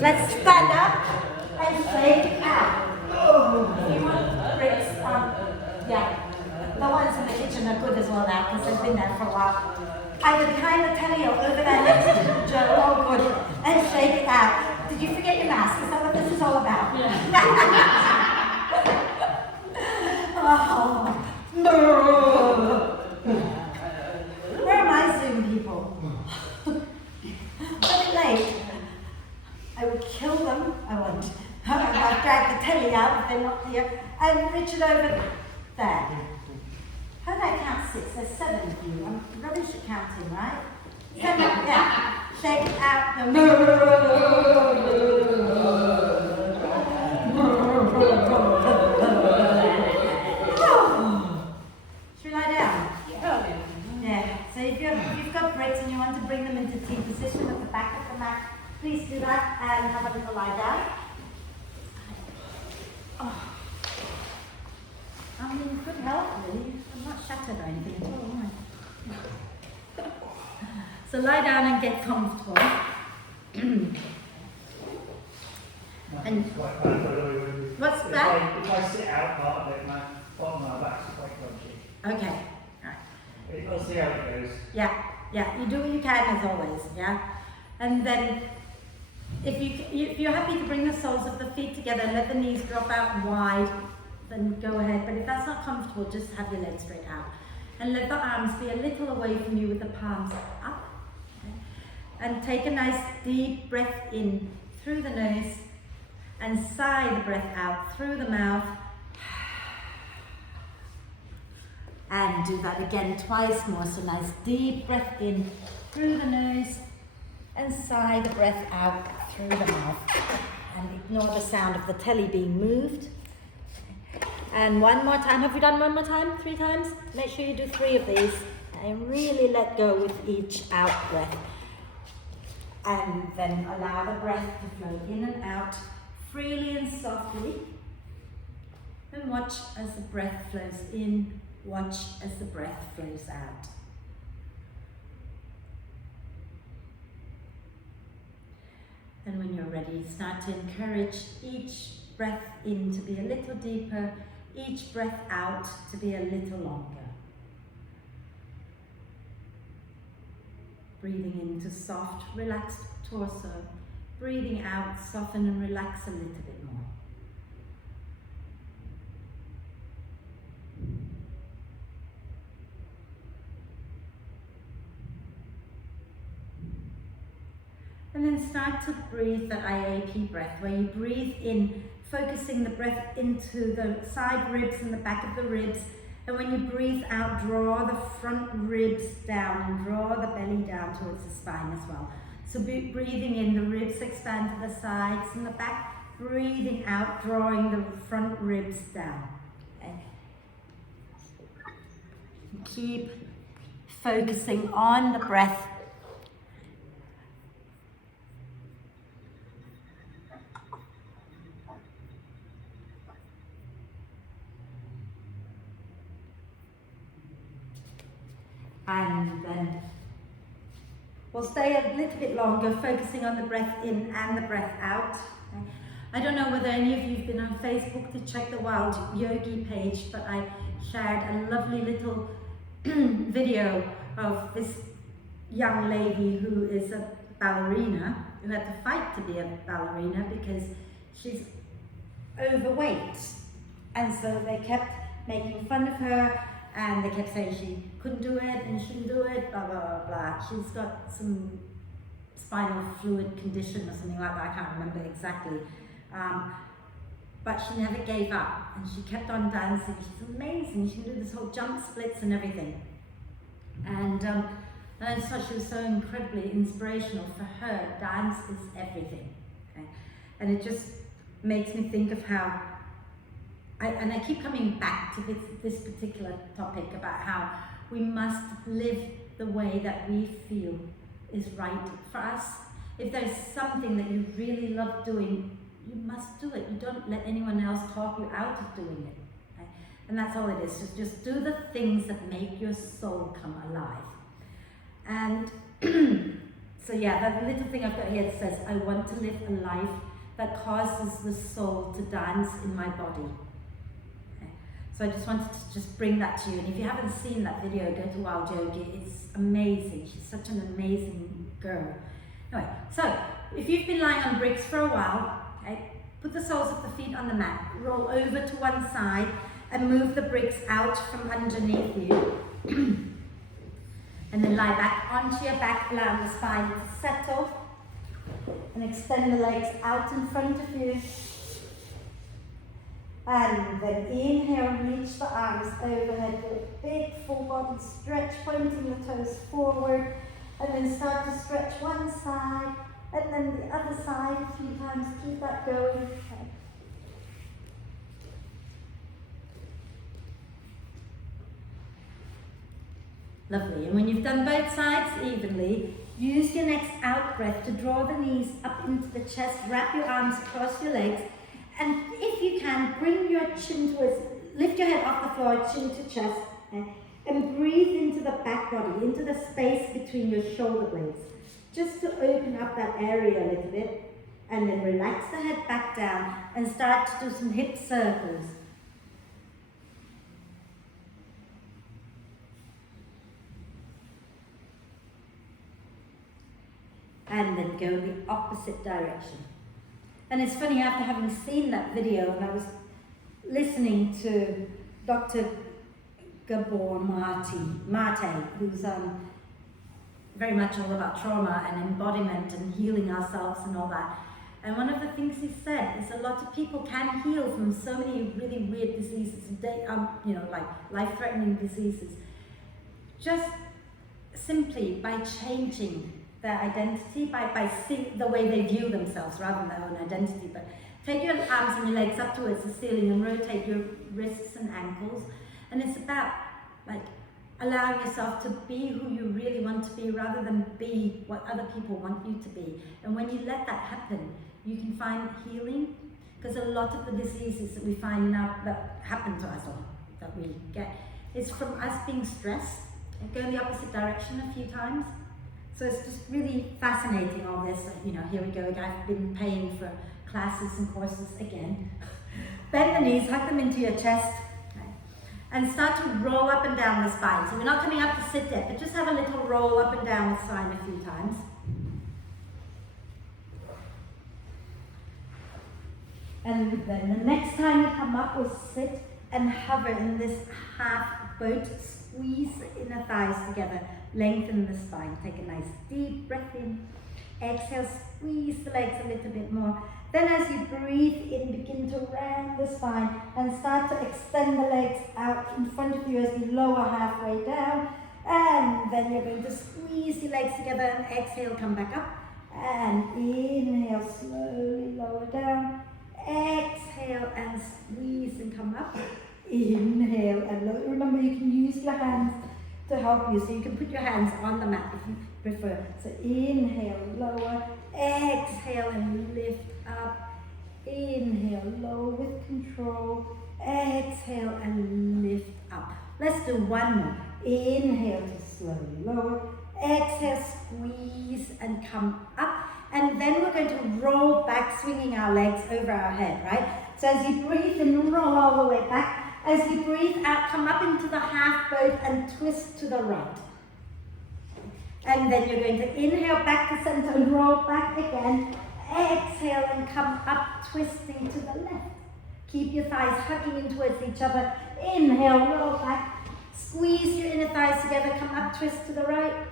Let's stand up and shake out. If you want bricks, yeah. The ones in the kitchen are good as well now because they've been there for a while. Either behind the telly or over there next to Joe, all good. And shake it out. Did you forget your mask? Is that what this is all about? Yeah. Oh. Where are my Zoom people? Are they late? I would kill them. I won't. I'll drag the telly out if they're not here. And Richard over there. How did I count 6? There's 7 of you. I'm rubbish at counting, right? 7, yeah. Shake it out. Should we lie down? Yeah. So if you've got bricks and you want to bring them into T position at the back of the mat, please do that and have a little lie down. Oh. I mean, good help, really. I'm not shattered or anything at all, am I? So lie down and get comfortable. And what's that? If I sit out part of it, my bottom of my back's quite crunchy. Okay. All right. We'll see how it goes. Yeah. You do what you can as always. Yeah. And then, if you're happy to bring the soles of the feet together, let the knees drop out wide. Then go ahead, but if that's not comfortable, just have your legs straight out. And let the arms be a little away from you with the palms up. Okay? And take a nice deep breath in through the nose and sigh the breath out through the mouth. And do that again twice more. So nice deep breath in through the nose and sigh the breath out through the mouth. And ignore the sound of the telly being moved. And one more time. Have we done one more time? 3 times? Make sure you do 3 of these. And really let go with each out breath. And then allow the breath to flow in and out freely and softly. And watch as the breath flows in. Watch as the breath flows out. And when you're ready, start to encourage each breath in to be a little deeper, each breath out to be a little longer. Breathing into soft, relaxed torso. Breathing out, soften and relax a little bit more. And then start to breathe the IAP breath, where you breathe in, focusing the breath into the side ribs and the back of the ribs. And when you breathe out, draw the front ribs down and draw the belly down towards the spine as well. So breathing in, the ribs expand to the sides and the back. Breathing out, drawing the front ribs down. Okay. Keep focusing on the breath. And then we'll stay a little bit longer, focusing on the breath in and the breath out. Okay. I don't know whether any of you have been on Facebook to check the Wild Yogi page, but I shared a lovely little video of this young lady who is a ballerina, who had to fight to be a ballerina because she's overweight. And so they kept making fun of her, and they kept saying she couldn't do it and shouldn't do it, blah, blah, blah, blah. She's got some spinal fluid condition or something like that, I can't remember exactly. But she never gave up, and she kept on dancing. She's amazing, she can do this whole jump splits and everything. And I just thought she was so incredibly inspirational. For her, dance is everything. Okay? And it just makes me think of how I keep coming back to this particular topic about how we must live the way that we feel is right for us. If there's something that you really love doing, you must do it. You don't let anyone else talk you out of doing it. Okay? And that's all it is. Just do the things that make your soul come alive. And So yeah, that little thing I've got here that says, I want to live a life that causes the soul to dance in my body. Okay. So I just wanted to just bring that to you. And if you haven't seen that video, go to Wild Yogi. It's amazing. She's such an amazing girl. Anyway, so if you've been lying on bricks for a while, okay, put the soles of the feet on the mat, roll over to one side and move the bricks out from underneath you. And then lie back onto your back, allow the spine to settle. And extend the legs out in front of you. And then inhale, reach the arms overhead, do a big full body stretch, pointing the toes forward. And then start to stretch one side, and then the other side a few times, keep that going. Okay. Lovely, and when you've done both sides evenly, use your next out breath to draw the knees up into the chest, wrap your arms across your legs, and if you can, bring your chin towards, lift your head off the floor, chin to chest, okay? And breathe into the back body, into the space between your shoulder blades, just to open up that area a little bit, and then relax the head back down and start to do some hip circles. And then go the opposite direction. And it's funny, after having seen that video, and I was listening to Dr. Gabor Mate, who's very much all about trauma and embodiment and healing ourselves and all that. And one of the things he said is a lot of people can heal from so many really weird diseases, like life-threatening diseases, just simply by changing their identity, by seeing the way they view themselves rather than their own identity. But take your arms and your legs up towards the ceiling and rotate your wrists and ankles. And it's about like allowing yourself to be who you really want to be rather than be what other people want you to be. And when you let that happen, you can find healing, because a lot of the diseases that we find now that happen to us or that we get is from us being stressed. And go in the opposite direction a few times. So it's just really fascinating, all this. Here we go, I've been paying for classes and courses again. Bend the knees, hug them into your chest, okay, and start to roll up and down the spine. So we're not coming up to sit yet, but just have a little roll up and down the spine a few times. And then the next time you come up, we'll sit and hover in this half boat. Squeeze the inner thighs together, lengthen the spine. Take a nice deep breath in. Exhale, squeeze the legs a little bit more. Then as you breathe in, begin to round the spine and start to extend the legs out in front of you as you lower halfway down. And then you're going to squeeze your legs together and exhale, come back up. And inhale, slowly lower down. Exhale and squeeze and come up. Inhale and lower. Remember, you can use your hands to help you, so you can put your hands on the mat if you prefer. So inhale, lower. Exhale and lift up. Inhale, lower with control. Exhale and lift up. Let's do one more. Inhale to slowly lower. Exhale, squeeze and come up. And then we're going to roll back, swinging our legs over our head, right? So as you breathe in, roll all the way back. As you breathe out, come up into the half boat and twist to the right. And then you're going to inhale back to center and roll back again. Exhale and come up, twisting to the left. Keep your thighs hugging in towards each other. Inhale, roll back. Squeeze your inner thighs together, come up, twist to the right.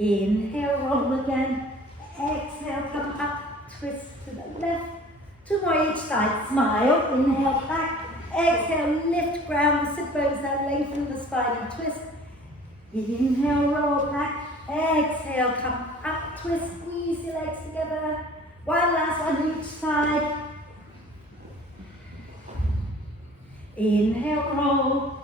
Inhale, roll again. Exhale, come up, twist to the left. Two more each side. Smile, inhale back. Exhale, lift, ground the sit bones down, lengthen the spine and twist. Inhale, roll back. Exhale, come up, twist, squeeze your legs together. One last one each side. Inhale, roll.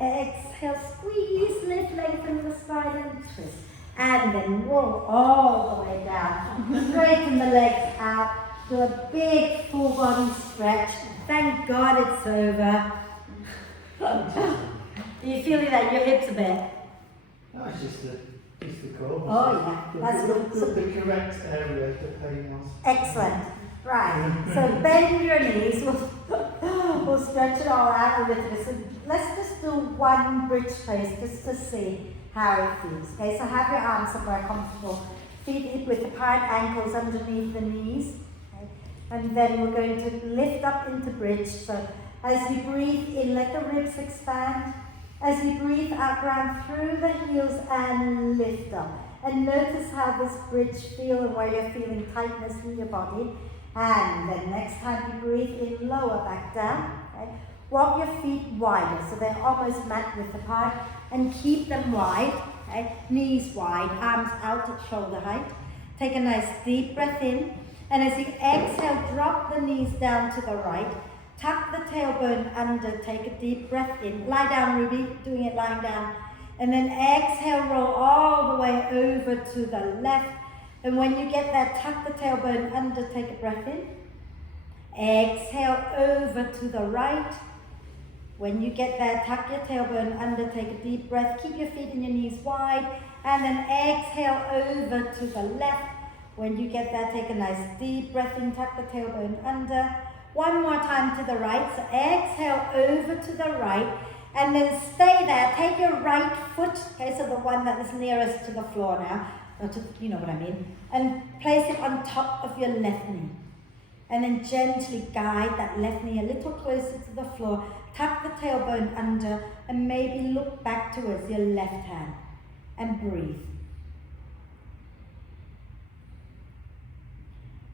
Exhale, squeeze, lift, lengthen the spine and twist. And then roll all the way down. Straighten the legs out. Do a big full body stretch. Thank God it's over. Do you feel that your hips a bit? No, it's just that Just the core. Oh yeah, that's good. So, The correct area to pain on. excellent. Right. So bend your knees. We'll stretch it all out a little bit. So let's just do one bridge pose just to see how it feels. Okay, so have your arms somewhere comfortable. Feet hip width apart, ankles underneath the knees. Okay? And then we're going to lift up into bridge. So as you breathe in, let the ribs expand. As you breathe out, ground through the heels and lift up. And notice how this bridge feels and where you're feeling tightness in your body. And then next time you breathe in, lower back down. Okay? Walk your feet wider so they're almost mat width apart and keep them wide. Okay? Knees wide, arms out at shoulder height. Take a nice deep breath in. And as you exhale, drop the knees down to the right. Tuck the tailbone under, take a deep breath in. Lie down, Ruby, doing it lying down. And then exhale, roll all the way over to the left. And when you get there, tuck the tailbone under, take a breath in. Exhale over to the right. When you get there, tuck your tailbone under, take a deep breath. Keep your feet and your knees wide. And then exhale over to the left. When you get there, take a nice deep breath in, tuck the tailbone under. One more time to the right, so exhale over to the right, and then stay there. Take your right foot, okay, so the one that is nearest to the floor now, or to, you know what I mean, and place it on top of your left knee. And then gently guide that left knee a little closer to the floor. Tuck the tailbone under, and maybe look back towards your left hand, and breathe.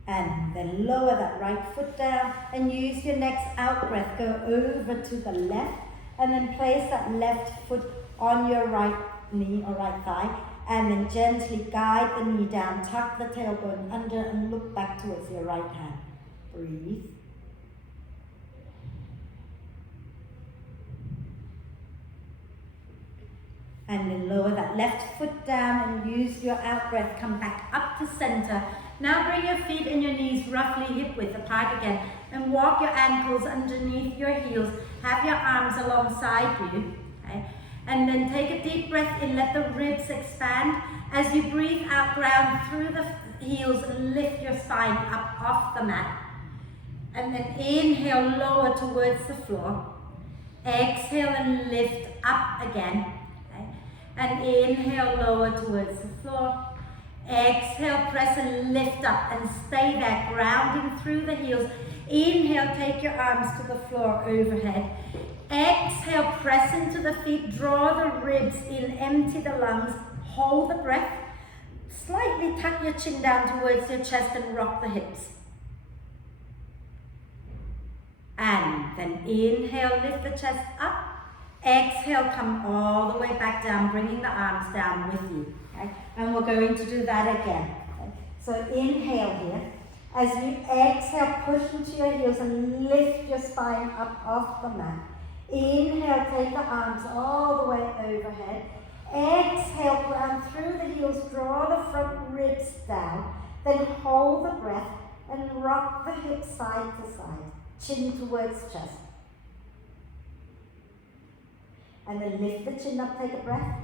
And then lower that right foot down and use your next out breath. Go over to the left and then place that left foot on your right knee or right thigh and then gently guide the knee down, tuck the tailbone under and look back towards your right hand. Breathe. And then lower that left foot down and use your out breath. Come back up to center. Now bring your feet and your knees roughly hip width apart again and walk your ankles underneath your heels. Have your arms alongside you. Okay? And then take a deep breath in, let the ribs expand. As you breathe out, ground through the heels and lift your spine up off the mat. And then inhale, lower towards the floor. Exhale and lift up again. Okay? And inhale, lower towards the floor. Exhale, press and lift up and stay there, grounding through the heels. Inhale, take your arms to the floor overhead. Exhale, press into the feet, draw the ribs in, empty the lungs, hold the breath. Slightly tuck your chin down towards your chest and rock the hips. And then inhale, lift the chest up. Exhale, come all the way back down, bringing the arms down with you. Okay? And we're going to do that again. Okay? So inhale here. As you exhale, push into your heels and lift your spine up off the mat. Inhale, take the arms all the way overhead. Exhale, ground through the heels, draw the front ribs down. Then hold the breath and rock the hips side to side, chin towards chest. And then lift the chin up, take a breath.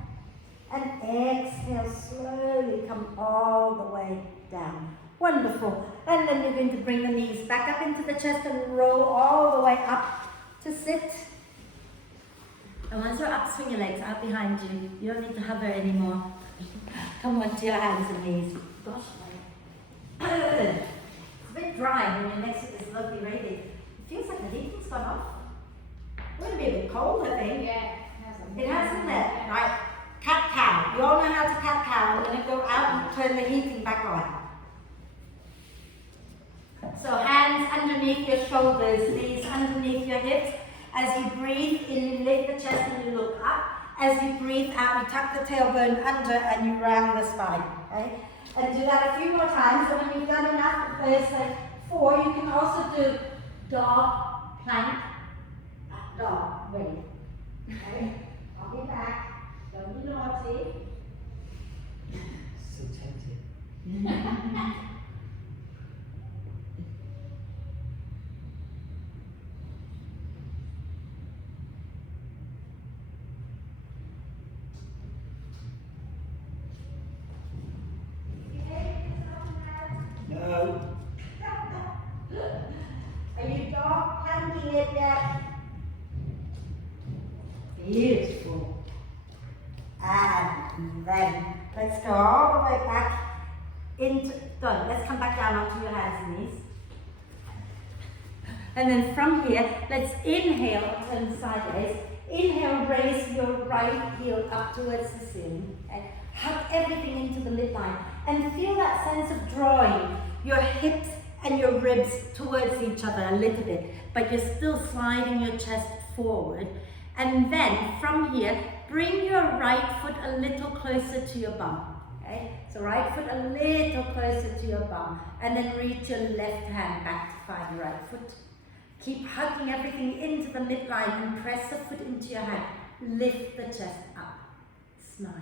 And exhale, slowly come all the way down. Wonderful. And then you're going to bring the knees back up into the chest and roll all the way up to sit. And once you're up, swing your legs out behind you. You don't need to hover anymore. Come onto your hands and knees. Gosh, it's a bit dry when you're next to this lovely lady. It feels like the heating's gone off. It's going to be a bit cold, I think. Yeah, it has, isn't it? Right. Cat cow. You all know how to cat cow. I'm going to go out and turn the heating back on. So hands underneath your shoulders, knees underneath your hips. As you breathe in, you lift the chest and you look up. As you breathe out, you tuck the tailbone under and you round the spine. Okay? And do that a few more times. And when you've done enough, there's like 4. You can also do dog, plank, dog. Ready? Okay? I'll be back. Don't be naughty. So tempting. finding it yet? Beautiful. And then let's go all the way back into, done. Let's come back down onto your hands and knees. And then from here, let's inhale, turn sideways. Inhale, raise your right heel up towards the ceiling. Okay? Hug everything into the midline. And feel that sense of drawing your hips and your ribs towards each other a little bit. But you're still sliding your chest forward. And then from here, bring your right foot a little closer to your bum. Okay? So right foot a little closer to your bum. And then reach your left hand back to find your right foot. Keep hugging everything into the midline and press the foot into your hand. Lift the chest up. Smile.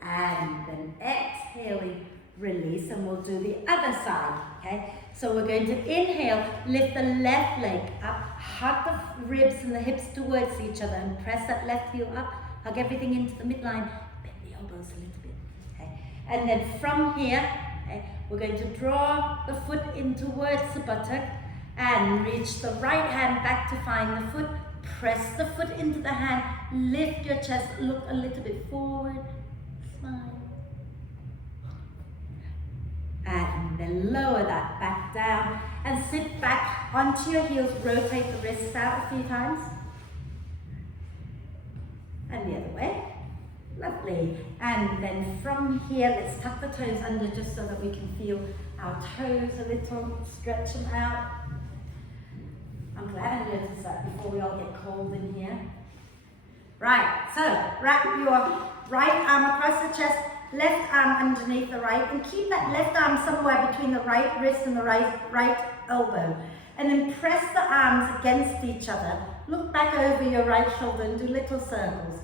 And then exhaling, release, and we'll do the other side. Okay? So we're going to inhale, lift the left leg up, hug the ribs and the hips towards each other and press that left heel up, hug everything into the midline, bend the elbows a little bit. Okay? And then from here, okay, we're going to draw the foot in towards the buttock and reach the right hand back to find the foot. Press the foot into the hand, lift your chest, look a little bit forward, smile. And then lower that back down and sit back onto your heels, rotate the wrists out a few times. And the other way. Lovely. And then from here, let's tuck the toes under just so that we can feel our toes a little, stretch them out. I'm glad I noticed that before we all get cold in here. Right, so wrap your right arm across the chest, left arm underneath the right, and keep that left arm somewhere between the right wrist and the right elbow. And then press the arms against each other. Look back over your right shoulder and do little circles.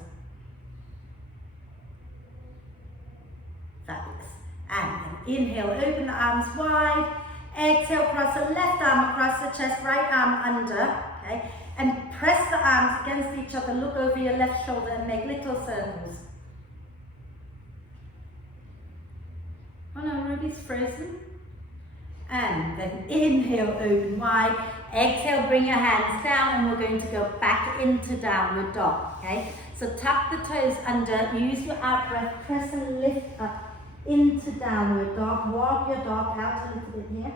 Fabulous. And then inhale, open the arms wide. Exhale, cross the left arm across the chest, right arm under. Okay? And press the arms against each other. Look over your left shoulder and make little circles. Oh no, Ruby's frozen. And then inhale, open wide. Exhale, bring your hands down, and we're going to go back into downward dog. Okay? So tuck the toes under, use your out breath, press and lift up into downward dog. Walk your dog out a little bit here.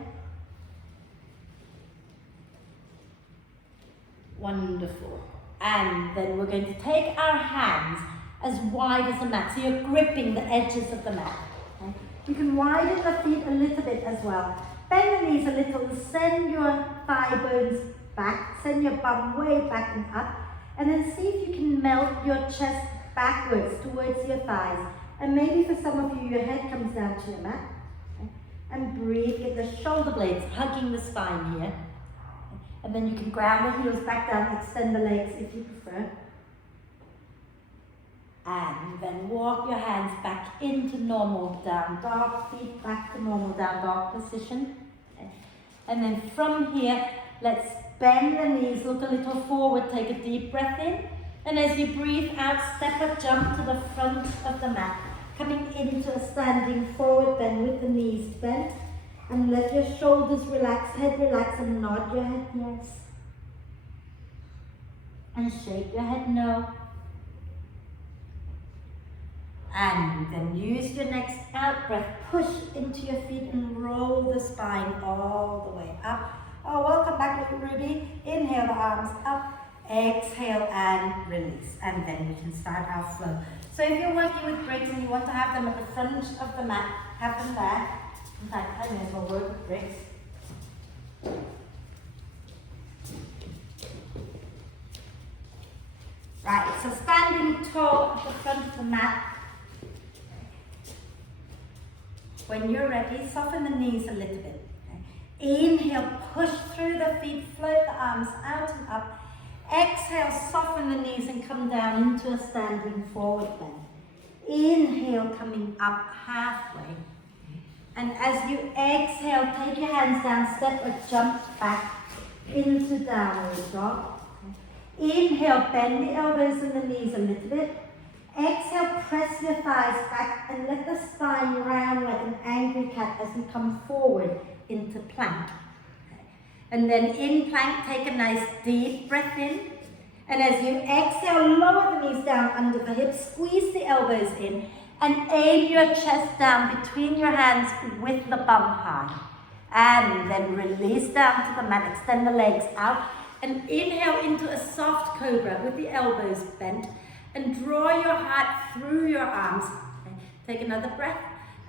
Wonderful. And then we're going to take our hands as wide as the mat. So you're gripping the edges of the mat. Okay? You can widen the feet a little bit as well. Bend the knees a little and send your thigh bones back. Send your bum way back and up. And then see if you can melt your chest backwards towards your thighs. And maybe for some of you, your head comes down to your mat. Okay? And breathe, get the shoulder blades hugging the spine here. Okay? And then you can ground the heels back down, extend the legs if you prefer. And then walk your hands back into normal down dog, feet back to normal down dog position. Okay? And then from here, let's bend the knees, look a little forward, take a deep breath in. And as you breathe out, step or jump to the front of the mat. Coming into a standing forward bend with the knees bent. And let your shoulders relax, head relax, and nod your head yes. And shake your head no. And then use your next out breath. Push into your feet and roll the spine all the way up. Oh, welcome back, Ruby. Inhale the arms up. Exhale and release. And then we can start our flow. So if you're working with bricks and you want to have them at the front of the mat, have them there. In fact, I may as well work with bricks. Right, so standing tall at the front of the mat. When you're ready, soften the knees a little bit. Okay? Inhale, push through the feet, float the arms out and up. Exhale, soften the knees and come down into a standing forward bend. Inhale, coming up halfway. And as you exhale, take your hands down, step or jump back into downward dog. Inhale, bend the elbows and the knees a little bit. Exhale, press your thighs back and let the spine round like an angry cat as you come forward into plank. And then in plank, take a nice deep breath in. And as you exhale, lower the knees down under the hips, squeeze the elbows in, and aim your chest down between your hands with the bum high. And then release down to the mat, extend the legs out, and inhale into a soft cobra with the elbows bent, and draw your heart through your arms. Okay. Take another breath,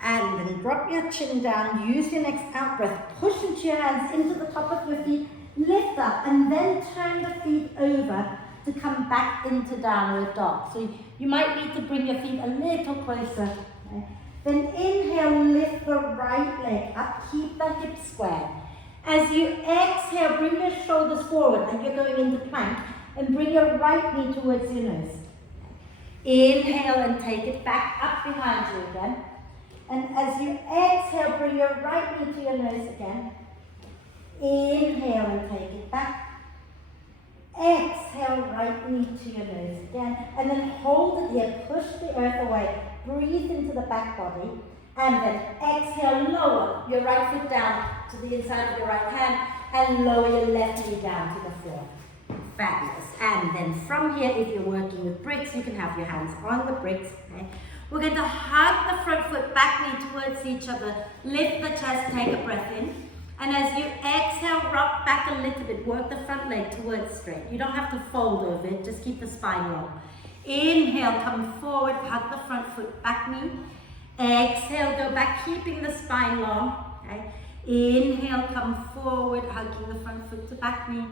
and then drop your chin down, use your next out breath, push into your hands into the top of your feet, lift up, and then turn the feet over to come back into downward dog. So you might need to bring your feet a little closer. Okay. Then inhale, lift the right leg up, keep the hips square. As you exhale, bring your shoulders forward like you're going into plank, and bring your right knee towards your nose. Inhale and take it back up behind you again. And as you exhale, bring your right knee to your nose again. Inhale and take it back. Exhale, right knee to your nose again. And then hold it here, push the earth away. Breathe into the back body. And then exhale, lower your right foot down to the inside of your right hand. And lower your left knee down to the floor. Fabulous. And then from here, if you're working with bricks, you can have your hands on the bricks. Okay? We're going to hug the front foot, back knee towards each other. Lift the chest, take a breath in. And as you exhale, rock back a little bit. Work the front leg towards straight. You don't have to fold over it. Just keep the spine long. Inhale, come forward, hug the front foot, back knee. Exhale, go back, keeping the spine long. Okay? Inhale, come forward, hugging the front foot to back knee.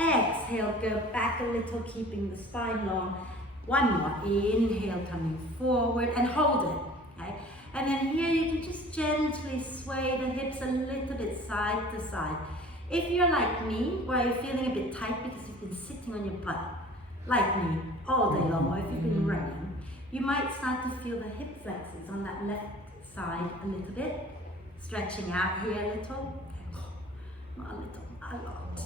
Exhale, go back a little, keeping the spine long. One more. Inhale, coming forward, and hold it. Okay? And then here you can just gently sway the hips a little bit side to side. If you're like me, where you're feeling a bit tight because you've been sitting on your butt, like me, all day long, or if you've been running, you might start to feel the hip flexors on that left side a little bit. Stretching out here a little. Not a little, a lot.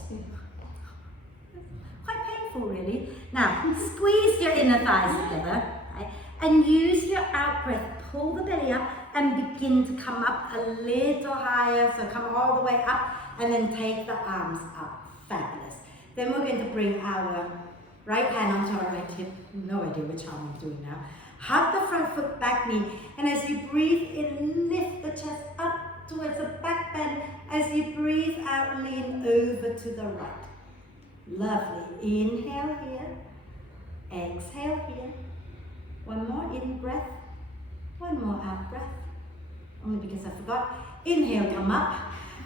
Quite painful, really. Now, squeeze your inner thighs together, okay? And use your out breath. Pull the belly up and begin to come up a little higher. So come all the way up and then take the arms up. Fabulous. Then we're going to bring our right hand onto our right hip. No idea which arm I'm doing now. Hug the front foot, back knee. And as you breathe in, lift the chest up towards the back bend. As you breathe out, lean over to the right. Lovely. Inhale here. Exhale here. One more in breath. One more out breath. Only because I forgot. Inhale, come up.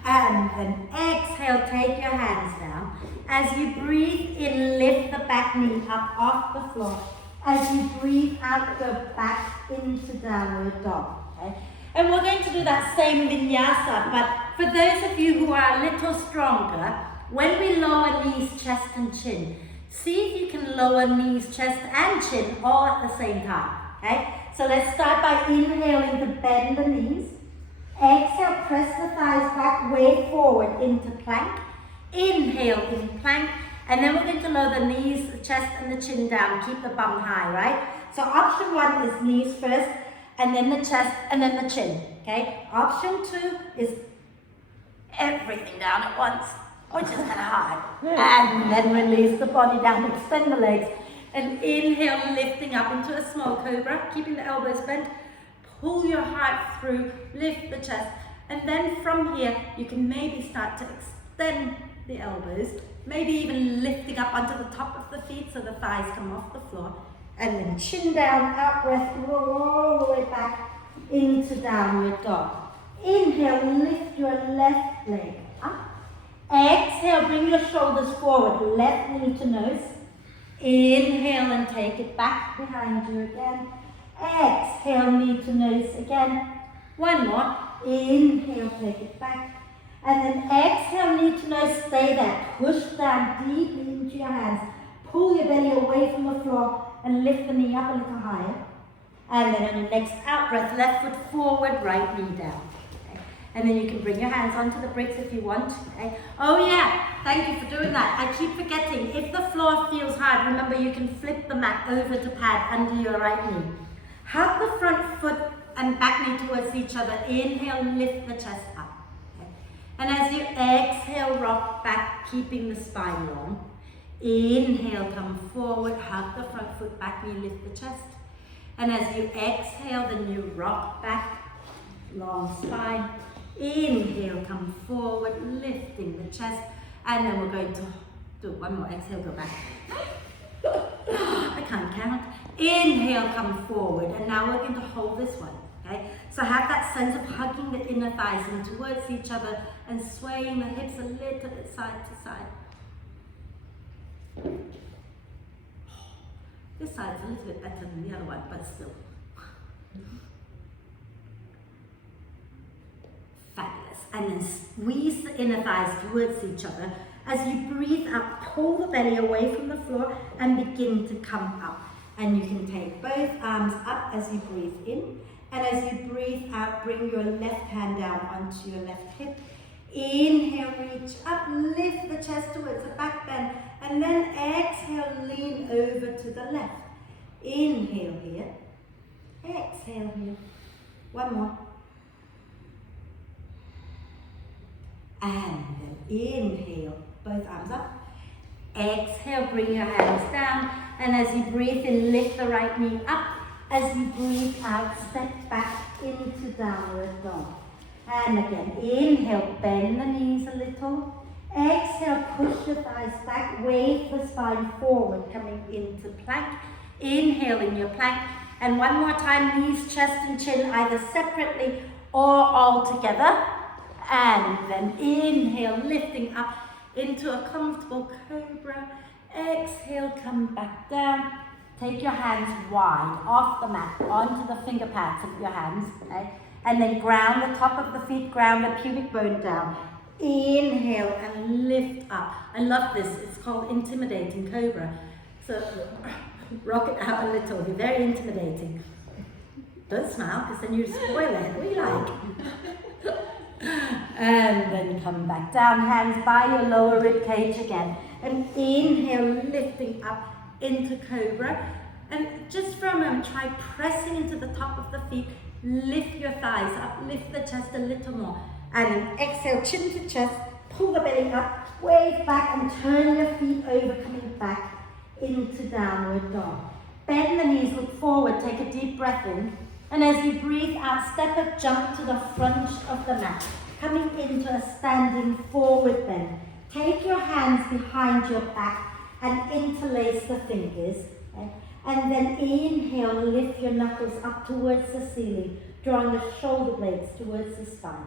And then exhale, take your hands down. As you breathe in, lift the back knee up off the floor. As you breathe out, go back into downward dog. Okay? And we're going to do that same vinyasa, but for those of you who are a little stronger, when we lower knees, chest and chin, see if you can lower knees, chest and chin all at the same time. Okay? So let's start by inhaling to bend the knees. Exhale, press the thighs back, way forward into plank. Inhale in plank. And then we're going to lower the knees, the chest and the chin down. Keep the bum high, right? So option one is knees first, and then the chest, and then the chin. Okay? Option two is everything down at once, which is kind of hard. And then release the body down, extend the legs. And inhale, lifting up into a small cobra, keeping the elbows bent. Pull your heart through, lift the chest. And then from here, you can maybe start to extend the elbows, maybe even lifting up onto the top of the feet so the thighs come off the floor. And then chin down, out breath, roll all the way back into downward dog. Inhale, lift your left leg up. Exhale, bring your shoulders forward, left knee to nose. Inhale and take it back behind you again. Exhale, knee to nose again. One more. Inhale, take it back. And then exhale, knee to nose, stay there. Push down deeply into your hands. Pull your belly away from the floor and lift the knee up a little higher. And then on your next out breath, left foot forward, right knee down. Okay. And then you can bring your hands onto the bricks if you want. Okay. Oh yeah, thank you for doing that. I keep forgetting, if the floor feels hard, remember you can flip the mat over to pad under your right knee. Hug the front foot and back knee towards each other. Inhale, lift the chest up. Okay. And as you exhale, rock back, keeping the spine long. Inhale, come forward, hug the front foot back, knee, lift the chest. And as you exhale, then you rock back, long spine. Inhale, come forward, lifting the chest. And then we're going to do one more. Exhale, go back. I can't count. Inhale, come forward. And now we're going to hold this one. Okay? So have that sense of hugging the inner thighs in towards each other and swaying the hips a little bit side to side. This side is a little bit better than the other one, but still. Fabulous. And then squeeze the inner thighs towards each other. As you breathe out, pull the belly away from the floor and begin to come up. And you can take both arms up as you breathe in. And as you breathe out, bring your left hand down onto your left hip. Inhale, reach up, lift the chest towards the back bend. And then exhale, lean over to the left. Inhale here. Exhale here. One more. And then inhale, both arms up. Exhale, bring your hands down. And as you breathe in, lift the right knee up. As you breathe out, step back into downward dog. And again, inhale, bend the knees a little. Exhale, push your thighs back, wave the spine forward, coming into plank. Inhale in your plank. And one more time, knees, chest and chin, either separately or all together. And then inhale, lifting up into a comfortable cobra. Exhale, come back down. Take your hands wide off the mat, onto the finger pads of your hands, okay? And then ground the top of the feet, ground the pubic bone down. Inhale and lift up. I love this, it's called intimidating cobra. So rock it out a little, you're very intimidating. Don't smile, because then you spoil it. What do you like? And then come back down, hands by your lower rib cage again. And inhale, lifting up into cobra. And just for a moment, try pressing into the top of the feet. Lift your thighs up, lift the chest a little more. And then exhale, chin to chest, pull the belly up, wave back and turn your feet over, coming back into downward dog. Bend the knees, look forward, take a deep breath in. And as you breathe out, step up, jump to the front of the mat, coming into a standing forward bend. Take your hands behind your back and interlace the fingers. Okay? And then inhale, lift your knuckles up towards the ceiling, drawing the shoulder blades towards the spine.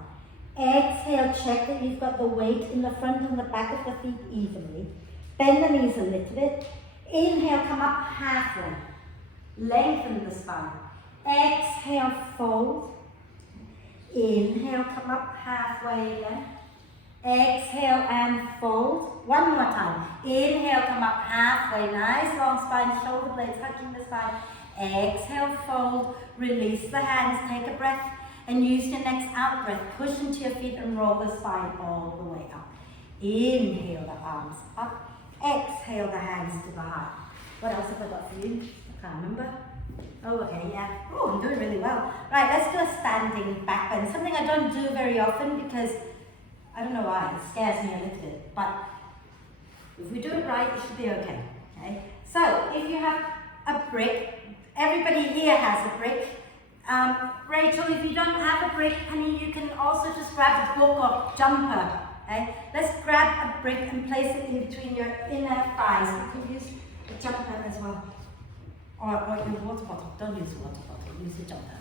Exhale, check that you've got the weight in the front and the back of the feet evenly. Bend the knees a little bit. Inhale, come up halfway. Lengthen the spine. Exhale, fold. Inhale, come up halfway again. Exhale and fold. One more time. Inhale, come up halfway. Nice long spine, shoulder blades hugging the spine. Exhale, fold. Release the hands. Take a breath and use your next out breath. Push into your feet and roll the spine all the way up. Inhale the arms up. Exhale the hands to the heart. What else have I got for you? I can't remember. Oh, okay, yeah. Oh, I'm doing really well. Right, let's do a standing back bend. Something I don't do very often because I don't know why, it scares me a little bit. But if we do it right, it should be okay. Okay. So if you have a brick, everybody here has a brick. Rachel, if you don't have a brick, honey, you can also just grab a book or jumper. Okay? Let's grab a brick and place it in between your inner thighs. You can use a jumper as well. Or your water bottle. Don't use a water bottle, use a jumper.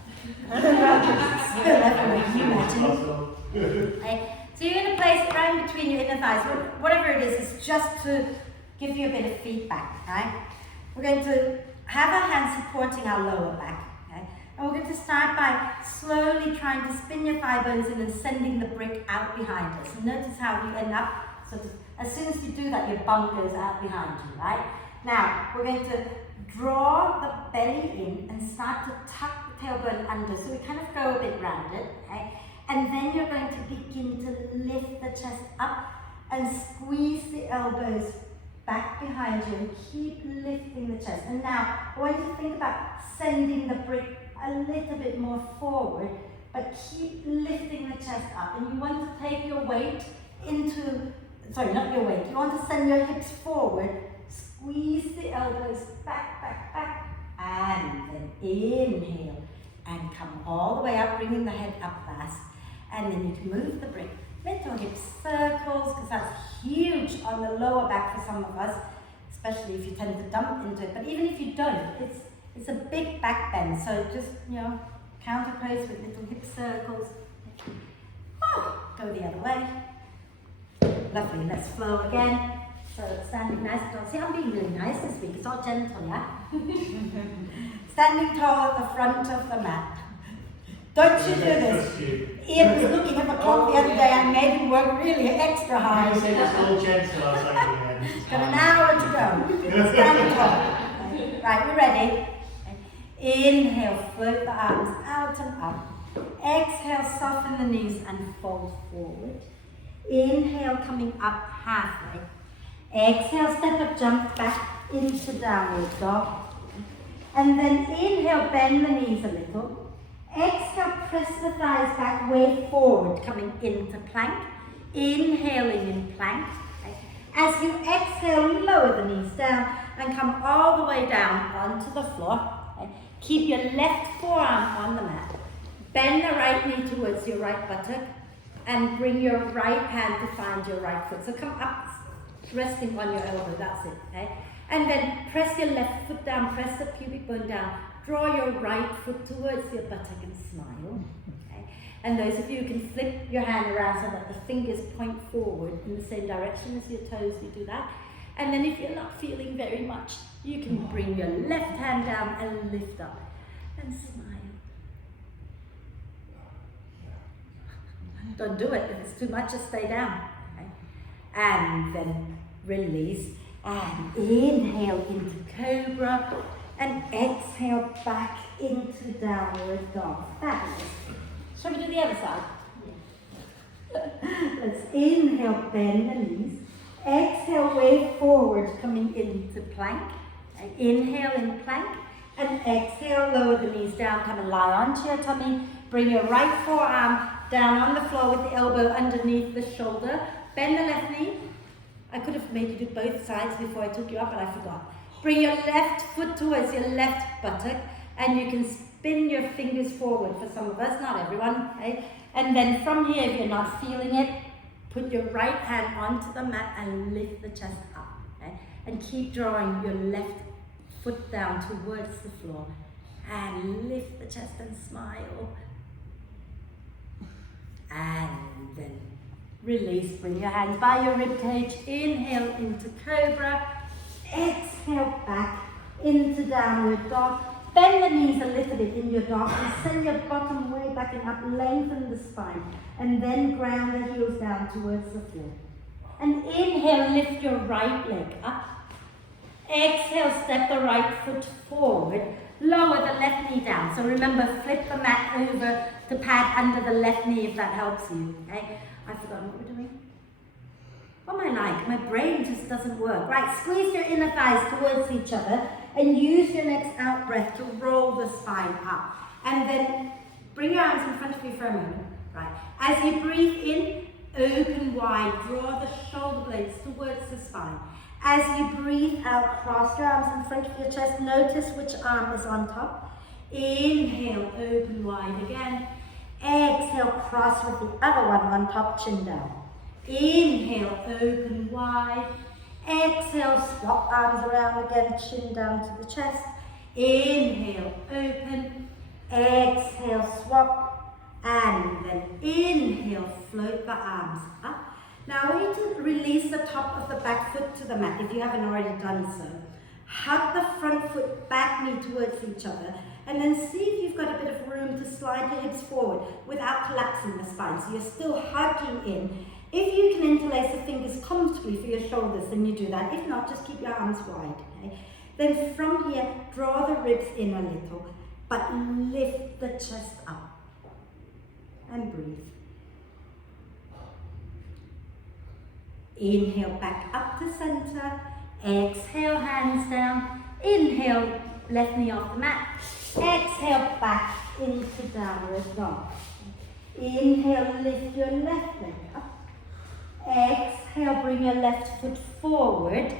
Can you imagine? Okay? So you're going to place it right in between your inner thighs. Whatever it is, it's just to give you a bit of feedback. Right? We're going to have our hands supporting our lower back. And we're going to start by slowly trying to spin your thigh bones in and sending the brick out behind us. And notice how you end up, sort of, as soon as you do that, your bum goes out behind you, right? Now, we're going to draw the belly in and start to tuck the tailbone under. So we kind of go a bit rounded, okay? And then you're going to begin to lift the chest up and squeeze the elbows back behind you and keep lifting the chest. And now, I want you to think about sending the brick a little bit more forward but keep lifting the chest up. And you want to take your weight into, sorry, not your weight, you want to send your hips forward, squeeze the elbows back, back, back, and then inhale, and come all the way up, bringing the head up fast. And then you can move the brick. Little hip circles, because that's huge on the lower back for some of us, especially if you tend to dump into it. But even if you don't, it's a big back bend. So just, counter pose with little hip circles. Oh, go the other way. Lovely, let's flow again. So standing nice and tall. See, I'm being really nice this week. It's all gentle, yeah? Standing tall at the front of the mat. Don't you do this. Ian was looking at my clock the other day and made him work really extra hard. You said it's all gentle, I was like, yeah, this is Got an fine. hour to go. Standing tall. Right, we're ready. Inhale, float the arms out and up. Exhale, soften the knees and fold forward. Inhale, coming up halfway. Exhale, step up, jump back into downward dog. And then inhale, bend the knees a little. Exhale, press the thighs back, way forward, coming into plank. Inhaling in plank. As you exhale, lower the knees down and come all the way down onto the floor. Keep your left forearm on the mat. Bend the right knee towards your right buttock and bring your right hand to find your right foot. So come up, resting on your elbow, that's it. Okay? And then press your left foot down, press the pubic bone down. Draw your right foot towards your buttock and smile. Okay? And those of you who can flip your hand around so that the fingers point forward in the same direction as your toes, you do that. And then if you're not feeling very much, you can bring your left hand down and lift up and smile. Don't do it if it's too much, just stay down. Okay? And then release and inhale into cobra and exhale back into downward dog. Fabulous. Shall we do the other side? Yeah. Let's inhale, bend the knees. Exhale, wave forward, coming into plank. And inhale in plank. And exhale, lower the knees down, come and lie onto your tummy. Bring your right forearm down on the floor with the elbow underneath the shoulder. Bend the left knee. I could have made you do both sides before I took you up, but I forgot. Bring your left foot towards your left buttock, and you can spin your fingers forward for some of us, not everyone. Okay? And then from here, if you're not feeling it, put your right hand onto the mat and lift the chest up. Okay? And keep drawing your left foot down towards the floor. And lift the chest and smile. And then release. Bring your hands by your rib cage. Inhale into cobra. Exhale back into downward dog. Bend the knees a little bit in your dog and send your bottom way back and up. Lengthen the spine. And then ground the heels down towards the floor. And inhale, lift your right leg up. Exhale, step the right foot forward. Lower the left knee down. So remember, flip the mat over to pad under the left knee if that helps you. Okay? I've forgotten what we're doing. What am I like? My brain just doesn't work. Right, squeeze your inner thighs towards each other and use your next out breath to roll the spine up. And then bring your arms in front of you for a moment. Right. As you breathe in, open wide, draw the shoulder blades towards the spine. As you breathe out, cross your arms in front of your chest. Notice which arm is on top. Inhale, open wide again. Exhale, cross with the other one on top, chin down. Inhale, open wide. Exhale, swap arms around again, chin down to the chest. Inhale, open. Exhale, swap. And then inhale, float the arms up. Now I want you to release the top of the back foot to the mat if you haven't already done so. Hug the front foot, back knee towards each other. And then see if you've got a bit of room to slide your hips forward without collapsing the spine. So you're still hugging in. If you can interlace the fingers comfortably for your shoulders, then you do that. If not, just keep your arms wide. Okay? Then from here, draw the ribs in a little, but lift the chest up. And breathe. Inhale back up to center. Exhale, hands down. Inhale, left knee off the mat. Exhale, back into downward dog. Inhale, lift your left leg up. Exhale, bring your left foot forward.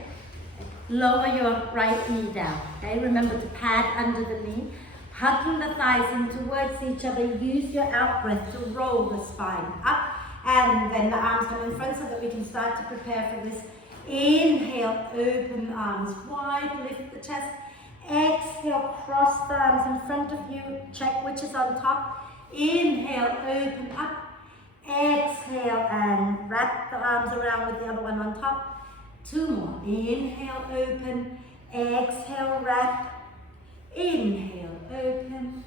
Lower your right knee down. Okay, remember to pad under the knee. Hugging the thighs in towards each other. Use your out breath to roll the spine up. And then the arms come in front so that we can start to prepare for this. Inhale, open the arms wide, lift the chest. Exhale, cross the arms in front of you. Check which is on top. Inhale, open up. Exhale, and wrap the arms around with the other one on top. 2 more. Inhale, open. Exhale, wrap. Inhale, open.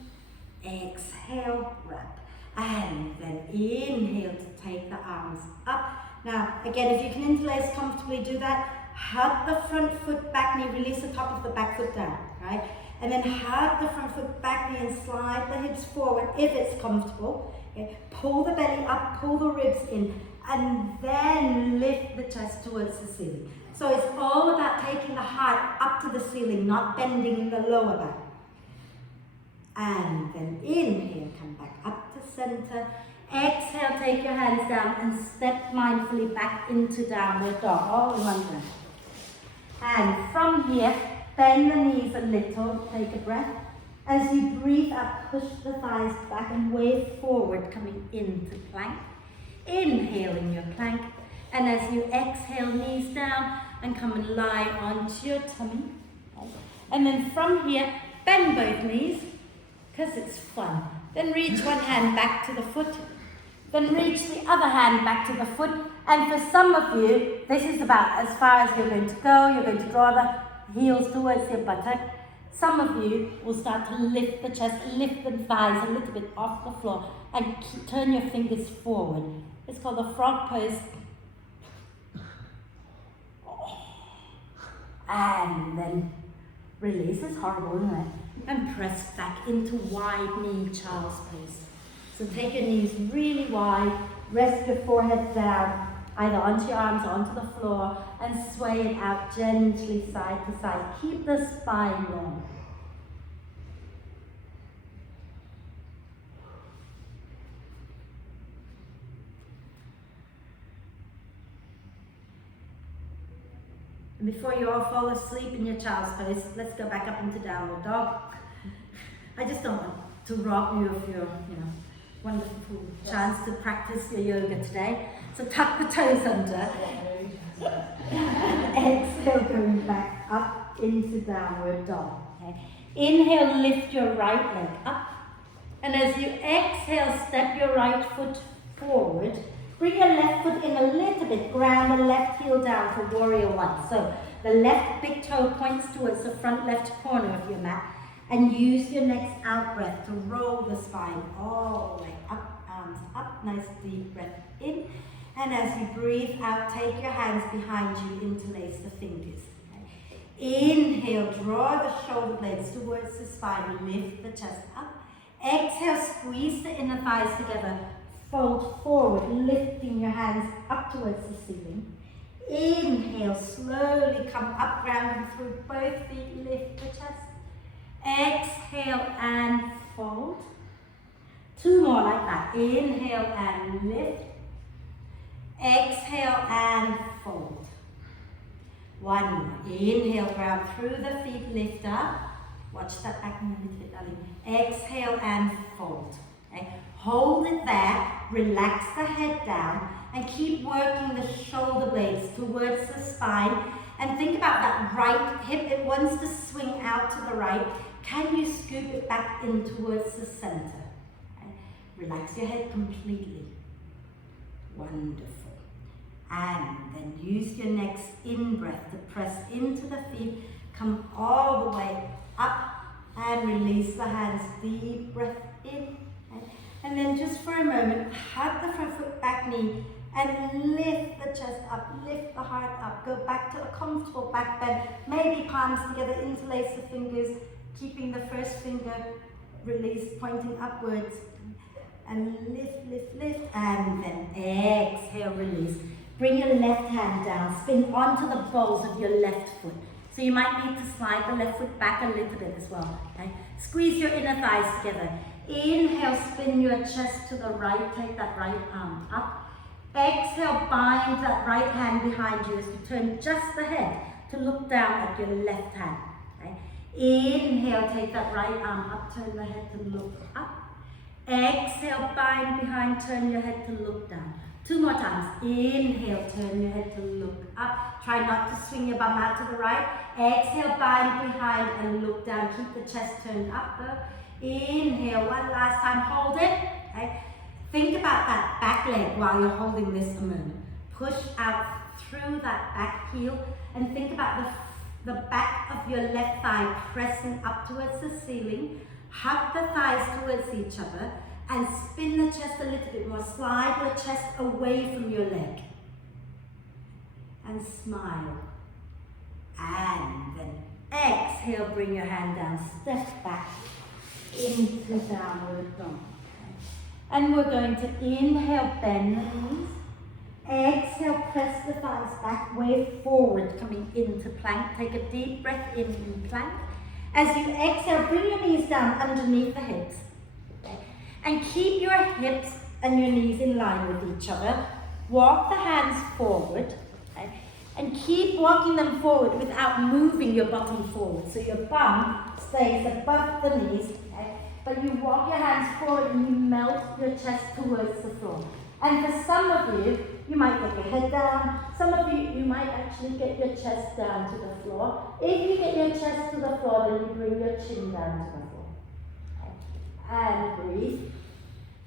Exhale, wrap. And then inhale to take the arms up. Now, again, if you can interlace comfortably, do that. Hug the front foot, back knee, release the top of the back foot down, right? And then hug the front foot, back knee, and slide the hips forward if it's comfortable. Okay? Pull the belly up, pull the ribs in, and then lift the chest towards the ceiling. So it's all about taking the heart up to the ceiling, not bending the lower back. And then inhale, come back up to center. Exhale, take your hands down and step mindfully back into downward dog, all in one breath. And from here, bend the knees a little, take a breath. As you breathe up, push the thighs back and wave forward, coming into plank. Inhale in your plank. And as you exhale, knees down and come and lie onto your tummy. And then from here, bend both knees, because it's fun. Then reach one hand back to the foot. Then reach the other hand back to the foot. And for some of you, this is about as far as you're going to go. You're going to draw the heels towards your buttock. Some of you will start to lift the chest, lift the thighs a little bit off the floor, and turn your fingers forward. It's called the frog pose. And then release. It's horrible, isn't it? And press back into wide knee child's pose. So take your knees really wide, rest your forehead down, either onto your arms or onto the floor, and sway it out gently side to side. Keep the spine long. And before you all fall asleep in your child's pose, let's go back up into downward dog. I just don't want to rob you of your, wonderful chance to practice your yoga today. So tuck the toes under. Exhale, going back up into downward dog. Okay. Inhale, lift your right leg up. And as you exhale, step your right foot forward. Bring your left foot in a little bit. Ground the left heel down for warrior one. So the left big toe points towards the front left corner of your mat. And use your next out breath to roll the spine all the way up, arms up. Nice deep breath in. And as you breathe out, take your hands behind you, interlace the fingers. Okay. Inhale, draw the shoulder blades towards the spine, lift the chest up. Exhale, squeeze the inner thighs together, fold forward, lifting your hands up towards the ceiling. Inhale, slowly come up, grounding through both feet, lift the chest. Exhale and fold. 2 more like that. Inhale and lift. Exhale and fold. 1 more. Inhale, ground through the feet, lift up. Watch that back knee a little bit, darling. Exhale and fold. Okay. Hold it there. Relax the head down and keep working the shoulder blades towards the spine. And think about that right hip. It wants to swing out to the right. Can you scoop it back in towards the center? Okay. Relax your head completely. Wonderful. And then use your next in-breath to press into the feet. Come all the way up and release the hands. Deep breath in. Okay. And then just for a moment, hug the front foot, back knee, and lift the chest up, lift the heart up. Go back to a comfortable back bend. Maybe palms together, interlace the fingers, keeping the first finger released, pointing upwards. And lift, lift, lift, and then exhale, release. Bring your left hand down, spin onto the balls of your left foot. So you might need to slide the left foot back a little bit as well. Okay? Squeeze your inner thighs together. Inhale, spin your chest to the right, take that right arm up. Exhale, bind that right hand behind you as you turn just the head to look down at your left hand. Okay? Inhale, take that right arm up, turn the head to look up. Exhale, bind behind, turn your head to look down. 2 more times. Inhale, turn your head to look up. Try not to swing your bum out to the right. Exhale, bind behind and look down. Keep the chest turned up though. Inhale, one last time, hold it. Okay? Think about that back leg while you're holding this a moment. Push out through that back heel and think about the back of your left thigh pressing up towards the ceiling. Hug the thighs towards each other and spin the chest a little bit more. Slide your chest away from your leg. And smile. And then exhale, bring your hand down, step back into downward dog. And we're going to inhale, bend the knees. Exhale, press the thighs back, way forward, coming into plank. Take a deep breath in plank. As you exhale, bring your knees down underneath the hips. Okay. And keep your hips and your knees in line with each other. Walk the hands forward. Okay. And keep walking them forward without moving your bottom forward. So your bum stays above the knees. Okay. But you walk your hands forward and you melt your chest towards the floor. And for some of you, you might get your head down. Some of you might actually get your chest down to the floor. If you get your chest to the floor, then you bring your chin down to the floor. Okay. And breathe.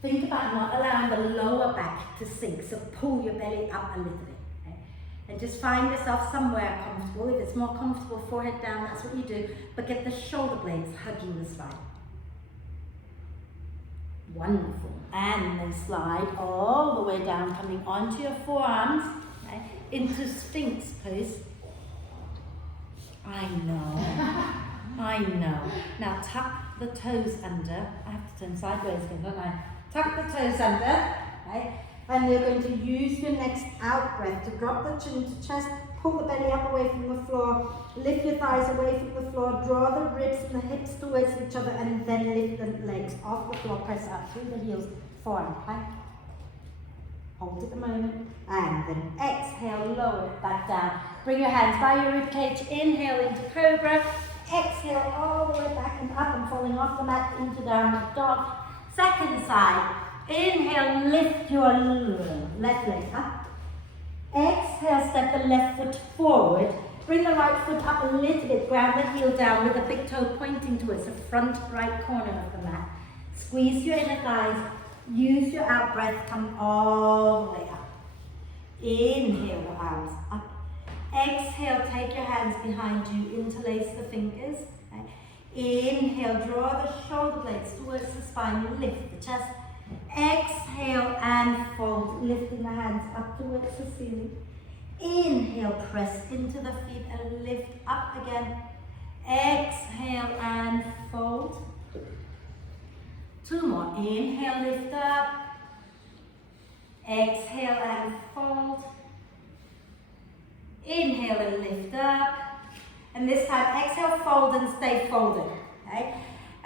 Think about not allowing the lower back to sink, so pull your belly up a little bit. Okay. And just find yourself somewhere comfortable. If it's more comfortable, forehead down, that's what you do. But get the shoulder blades hugging the spine. Wonderful. And then slide all the way down, coming onto your forearms, okay, into Sphinx pose. I know. Now tuck the toes under. I have to turn sideways again, don't I? Tuck the toes under, okay? And you're going to use your next out breath to drop the chin to chest, pull the belly up away from the floor, lift your thighs away from the floor, draw the ribs and the hips towards each other, and then lift the legs off the floor, press up through the heels, forward, plank. Hold it a moment, and then exhale, lower it back down. Bring your hands by your rib cage, inhale into cobra, exhale all the way back and up and falling off the mat into downward dog. Second side, inhale, lift your left leg up. Exhale, step the left foot forward. Bring the right foot up a little bit, ground the heel down with the big toe pointing towards the front right corner of the mat. Squeeze your inner thighs, use your out breath, come all the way up. Inhale, the arms up. Exhale, take your hands behind you, interlace the fingers. Okay. Inhale, draw the shoulder blades towards the spine, lift the chest. Exhale and fold, lifting the hands up towards the ceiling. Inhale, press into the feet and lift up again. Exhale and fold. 2 more. Inhale, lift up. Exhale and fold. Inhale and lift up. And this time, exhale, fold and stay folded. Okay?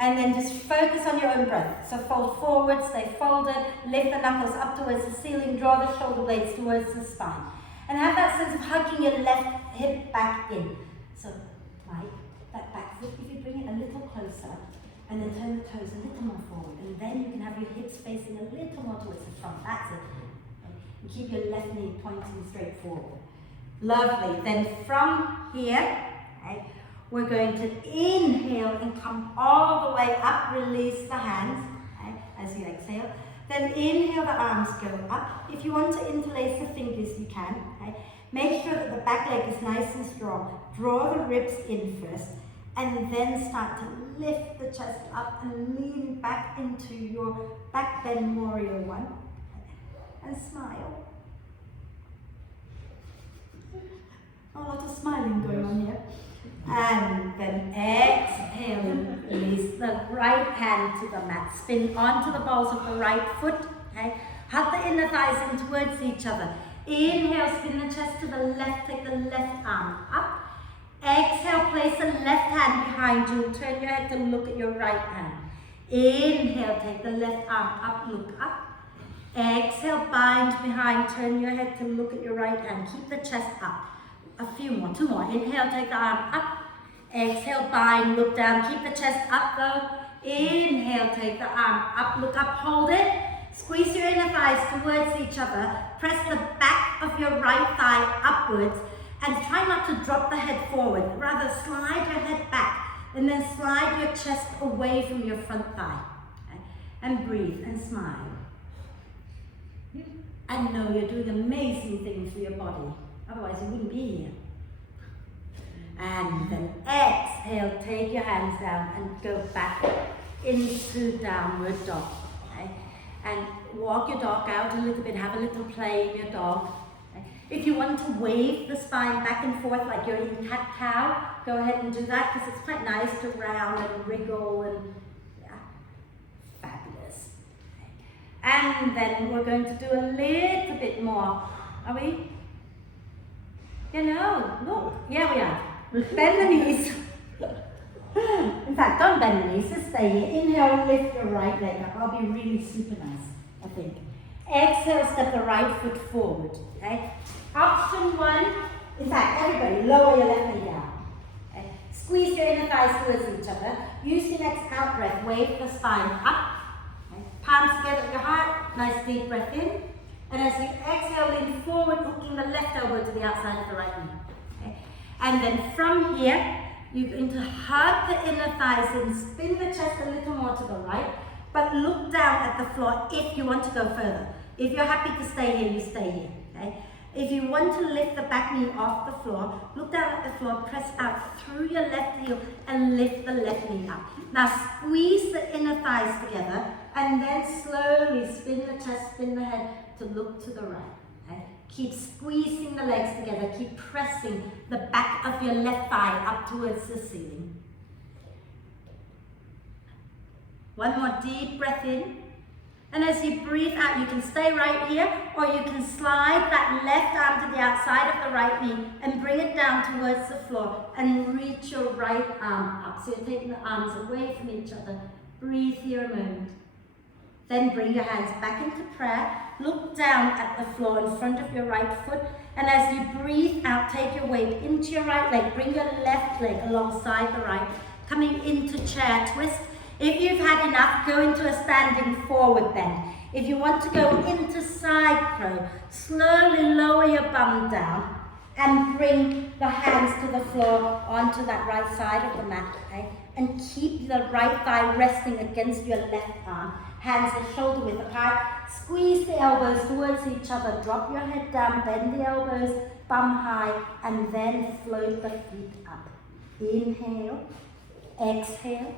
And then just focus on your own breath. So fold forward, stay folded, lift the knuckles up towards the ceiling, draw the shoulder blades towards the spine. And have that sense of hugging your left hip back in. So, right, that back foot, if you bring it a little closer, and then turn the toes a little more forward, and then you can have your hips facing a little more towards the front. That's it. And keep your left knee pointing straight forward. Lovely. Then from here, okay, we're going to inhale and come all the way up, release the hands, okay, as you exhale. Then inhale, the arms go up. If you want to interlace the fingers, you can. Okay. Make sure that the back leg is nice and strong. Draw the ribs in first, and then start to lift the chest up and lean back into your back bend warrior one. And smile. A lot of smiling going on here. And then exhale and release the right hand to the mat. Spin onto the balls of the right foot. Okay? Hug the inner thighs in towards each other. Inhale, spin the chest to the left, take the left arm up. Exhale, place the left hand behind you. Turn your head to look at your right hand. Inhale, take the left arm up, look up. Exhale, bind behind, turn your head to look at your right hand. Keep the chest up. A few more, 2 more. Inhale, take the arm up. Exhale, bind, look down. Keep the chest up though. Inhale, take the arm up, look up, hold it. Squeeze your inner thighs towards each other. Press the back of your right thigh upwards and try not to drop the head forward. Rather, slide your head back and then slide your chest away from your front thigh. Okay? And breathe and smile. And know you're doing amazing things for your body. Otherwise, you wouldn't be here. And then exhale, take your hands down and go back into downward dog. Okay? And walk your dog out a little bit, have a little play in your dog. Okay? If you want to wave the spine back and forth like you're in cat-cow, go ahead and do that because it's quite nice to round and wriggle and yeah, fabulous. Okay? And then we're going to do a little bit more. Are we? You know, look, yeah we are. Bend the knees. In fact, don't bend the knees, just stay here. Inhale, lift your right leg up. I'll be really super nice, I think. Exhale, step the right foot forward, okay? Option 1, in fact, everybody, lower your left knee down. Okay? Squeeze your inner thighs towards each other. Use your next out breath, wave the spine up. Okay? Palms together at your heart, nice deep breath in. And as you exhale, lean forward, hooking the left elbow to the outside of the right knee. Okay? And then from here, you're going to hug the inner thighs and spin the chest a little more to the right, but look down at the floor if you want to go further. If you're happy to stay here, you stay here. Okay? If you want to lift the back knee off the floor, look down at the floor, press out through your left heel and lift the left knee up. Now squeeze the inner thighs together and then slowly spin the chest, spin the head to look to the right. Okay? Keep squeezing the legs together, keep pressing the back of your left thigh up towards the ceiling. One more deep breath in. And as you breathe out, you can stay right here or you can slide that left arm to the outside of the right knee and bring it down towards the floor and reach your right arm up. So you're taking the arms away from each other. Breathe here a moment. Then bring your hands back into prayer. Look down at the floor in front of your right foot. And as you breathe out, take your weight into your right leg. Bring your left leg alongside the right. Coming into chair twist. If you've had enough, go into a standing forward bend. If you want to go into side crow, slowly lower your bum down and bring the hands to the floor onto that right side of the mat, okay? And keep the right thigh resting against your left arm. Hands are shoulder width apart. Squeeze the elbows towards each other. Drop your head down, bend the elbows, bum high, and then float the feet up. Inhale, exhale.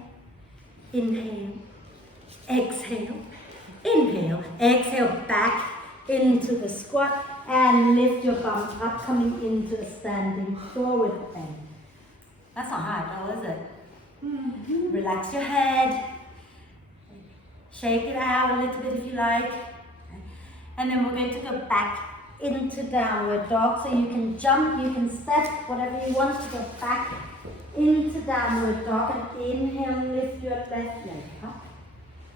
Inhale, exhale, inhale, exhale back into the squat and lift your bum up, coming into a standing forward bend. That's not hard though, is it? Relax your head, shake it out a little bit if you like, and then we're going to go back into downward dog. So you can jump, you can step, whatever you want to go back into downward dog and inhale, lift your left leg up.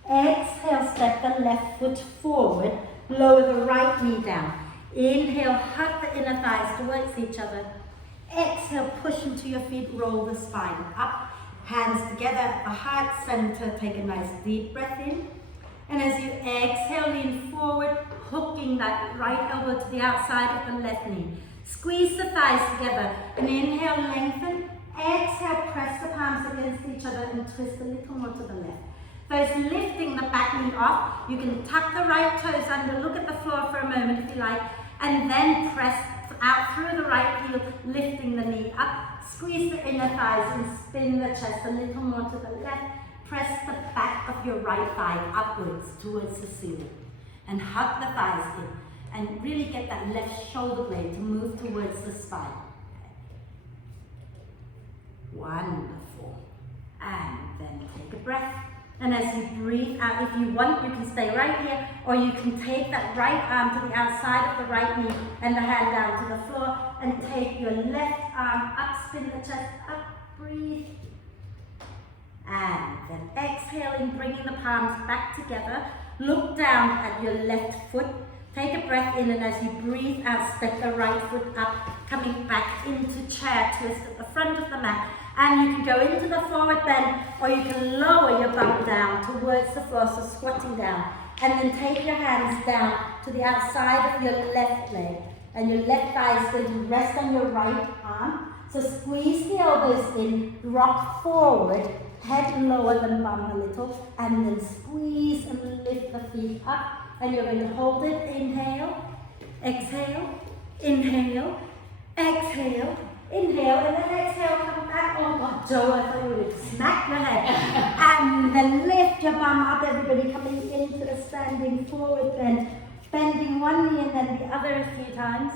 Exhale, step the left foot forward, lower the right knee down. Inhale, hug the inner thighs towards each other. Exhale, push into your feet, roll the spine up. Hands together at the heart center, take a nice deep breath in. And as you exhale, lean forward, hooking that right elbow to the outside of the left knee. Squeeze the thighs together and inhale, lengthen. Exhale, press the palms against each other and twist a little more to the left. First, lifting the back knee off. You can tuck the right toes under, look at the floor for a moment if you like, and then press out through the right heel, lifting the knee up. Squeeze the inner thighs and spin the chest a little more to the left. Press the back of your right thigh upwards towards the ceiling. And hug the thighs in. And really get that left shoulder blade to move towards the spine. Wonderful. And then take a breath. And as you breathe out, if you want, you can stay right here, or you can take that right arm to the outside of the right knee and the hand down to the floor, and take your left arm up, spin the chest up, breathe. And then exhaling, bringing the palms back together. Look down at your left foot. Take a breath in, and as you breathe out, step the right foot up, coming back into chair twist at the front of the mat. And you can go into the forward bend, or you can lower your bum down towards the floor, so squatting down. And then take your hands down to the outside of your left leg. And your left thigh is going to rest on your right arm. So squeeze the elbows in, rock forward, head lower than bum a little, and then squeeze and lift the feet up. And you're going to hold it, inhale, exhale, inhale, exhale, inhale, and then exhale, come back. Oh God, Joe, I thought you would have smacked your head. And then lift your bum up, everybody coming into the standing forward bend, bending one knee and then the other a few times.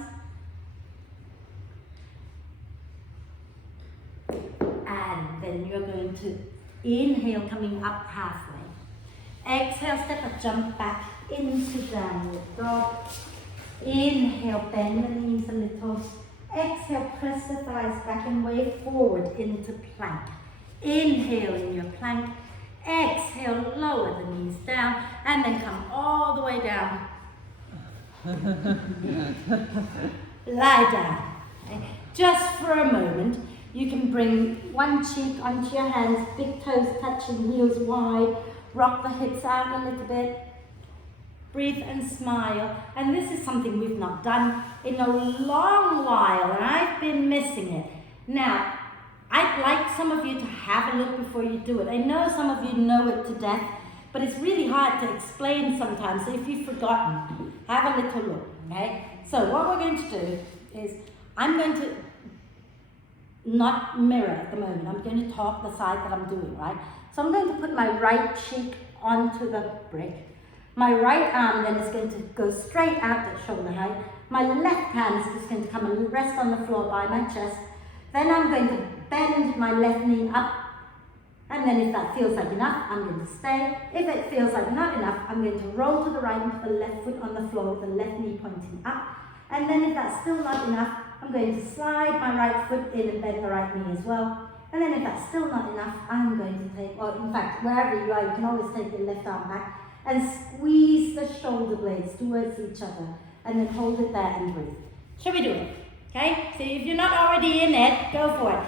And then you're going to inhale, coming up halfway. Exhale, step up, jump back into downward dog. Inhale, bend the knees a little. Exhale, press the thighs back and way forward into plank. Inhale in your plank. Exhale, lower the knees down and then come all the way down. Lie down. Okay. Just for a moment, you can bring one cheek onto your hands, big toes touching, heels wide. Rock the hips out a little bit. Breathe and smile. And this is something we've not done in a long while, and I've been missing it. Now, I'd like some of you to have a look before you do it. I know some of you know it to death, but it's really hard to explain sometimes. So if you've forgotten, have a little look, okay? So what we're going to do is, I'm going to not mirror at the moment. I'm going to talk the side that I'm doing, right? So I'm going to put my right cheek onto the brick. My right arm then is going to go straight out at shoulder height. My left hand is just going to come and rest on the floor by my chest. Then I'm going to bend my left knee up. And then if that feels like enough, I'm going to stay. If it feels like not enough, I'm going to roll to the right and put the left foot on the floor with the left knee pointing up. And then if that's still not enough, I'm going to slide my right foot in and bend the right knee as well. And then if that's still not enough, I'm going to take, or in fact, wherever you are, you can always take your left arm back and squeeze the shoulder blades towards each other and then hold it there and breathe. Shall we do it? Okay, so if you're not already in it, go for it.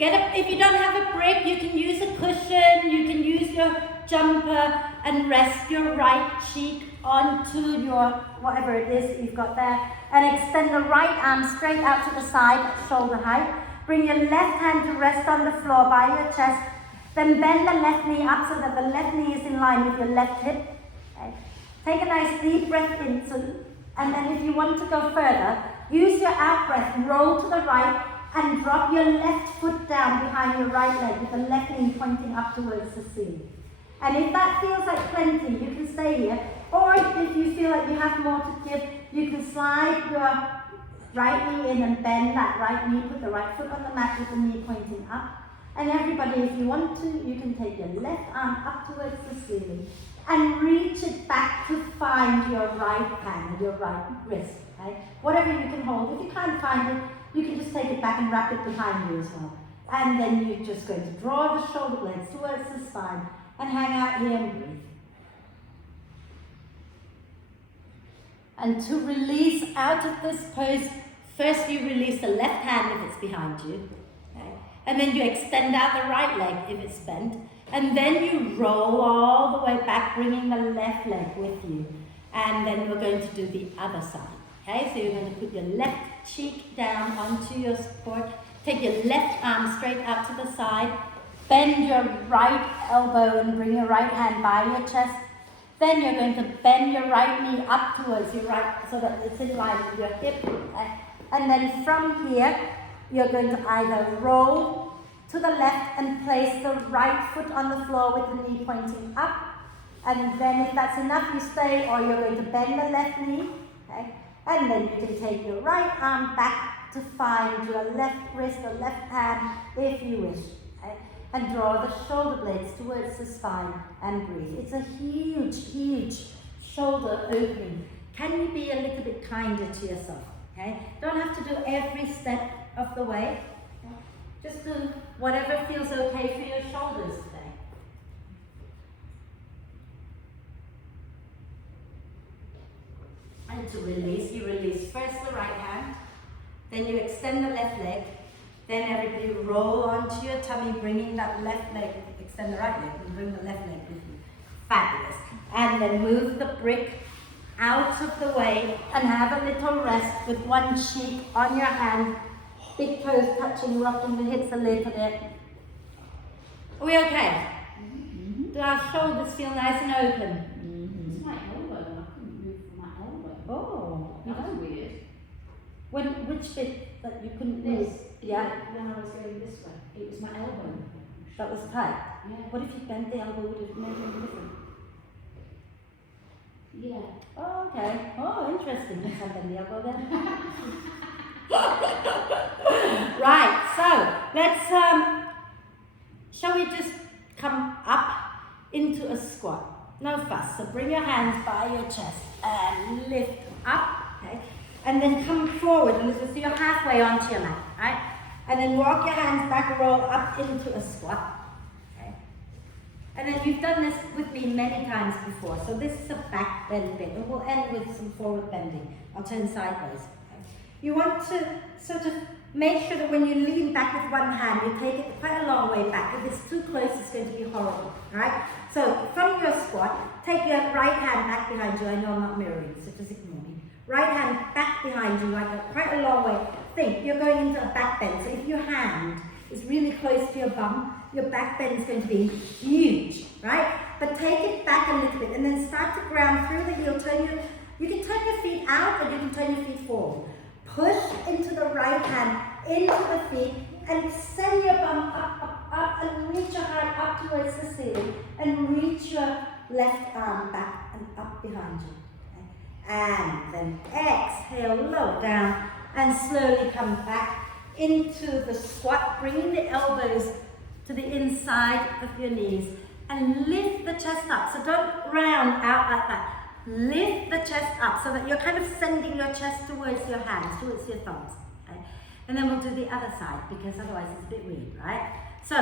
If you don't have a brick, you can use a cushion, you can use your jumper and rest your right cheek onto your, whatever it is that you've got there, and extend the right arm straight out to the side at shoulder height. Bring your left hand to rest on the floor by your chest. Then bend the left knee up so that the left knee is in line with your left hip. Okay. Take a nice deep breath in. And then if you want to go further, use your out breath, roll to the right and drop your left foot down behind your right leg with the left knee pointing up towards the ceiling. And if that feels like plenty, you can stay here. Or if you feel like you have more to give, you can slide your right knee in and bend that right knee, put the right foot on the mat with the knee pointing up. And everybody, if you want to, you can take your left arm up towards the ceiling and reach it back to find your right hand, your right wrist, okay? Whatever you can hold. If you can't find it, you can just take it back and wrap it behind you as well. And then you're just going to draw the shoulder blades towards the spine and hang out here and breathe. And to release out of this pose, first you release the left hand if it's behind you. Okay? And then you extend out the right leg if it's bent. And then you roll all the way back, bringing the left leg with you. And then we're going to do the other side. Okay, so you're going to put your left cheek down onto your support. Take your left arm straight out to the side. Bend your right elbow and bring your right hand by your chest. Then you're going to bend your right knee up towards your right, so that it's in line with your hip. And then from here, you're going to either roll to the left and place the right foot on the floor with the knee pointing up. And then if that's enough, you stay, or you're going to bend the left knee. Okay? And then you can take your right arm back to find your left wrist or left hand if you wish. Okay? And draw the shoulder blades towards the spine and breathe. It's a huge, huge shoulder opening. Can you be a little bit kinder to yourself? Okay? Don't have to do every step of the way. Okay? Just do whatever feels okay for your shoulders today. And to release, you release first the right hand, then you extend the left leg, then everybody roll onto your tummy, bringing that left leg, extend the right leg, and bring the left leg with you. Fabulous. And then move the brick out of the way and have a little rest with one cheek on your hand, big toes touching, rocking the hips a little bit. Are we okay? Mm-hmm. Do our shoulders feel nice and open? Mm-hmm. It's my elbow, and I couldn't move from my elbow. Oh, That was weird. Which bit that you couldn't This, move? Yeah, when I was going this way, it was my elbow. that was tight. Yeah. What if you bent the elbow? Would it make anything different? Yeah. Oh, okay. Oh, interesting. Let's have bend the elbow then. Right, so let's shall we just come up into a squat? No fuss. So bring your hands by your chest and lift up, okay? And then come forward, and so you're halfway onto your mat, right? And then walk your hands back, roll up into a squat, okay? And then you've done this with me many times before, so this is a back bend bit, and we'll end with some forward bending. I'll turn sideways. Okay? You want to sort of make sure that when you lean back with one hand, you take it quite a long way back. If it's too close, it's going to be horrible, right? So from your squat, take your right hand back behind you. I know I'm not mirroring, so just ignore me. Right hand back behind you, like quite a long way. Think, you're going into a back bend. So if your hand is really close to your bum, your back bend is going to be huge, right? But take it back a little bit and then start to ground through the heel. You can turn your feet out and you can turn your feet forward. Push into the right hand, into the feet, and send your bum up, up, up, and reach your hand up towards the ceiling, and reach your left arm back and up behind you. And then exhale, lower down, and slowly come back into the squat, bringing the elbows to the inside of your knees, and lift the chest up. So don't round out like that. Lift the chest up so that you're kind of sending your chest towards your hands, towards your thumbs. Okay? And then we'll do the other side, because otherwise it's a bit weird, right? So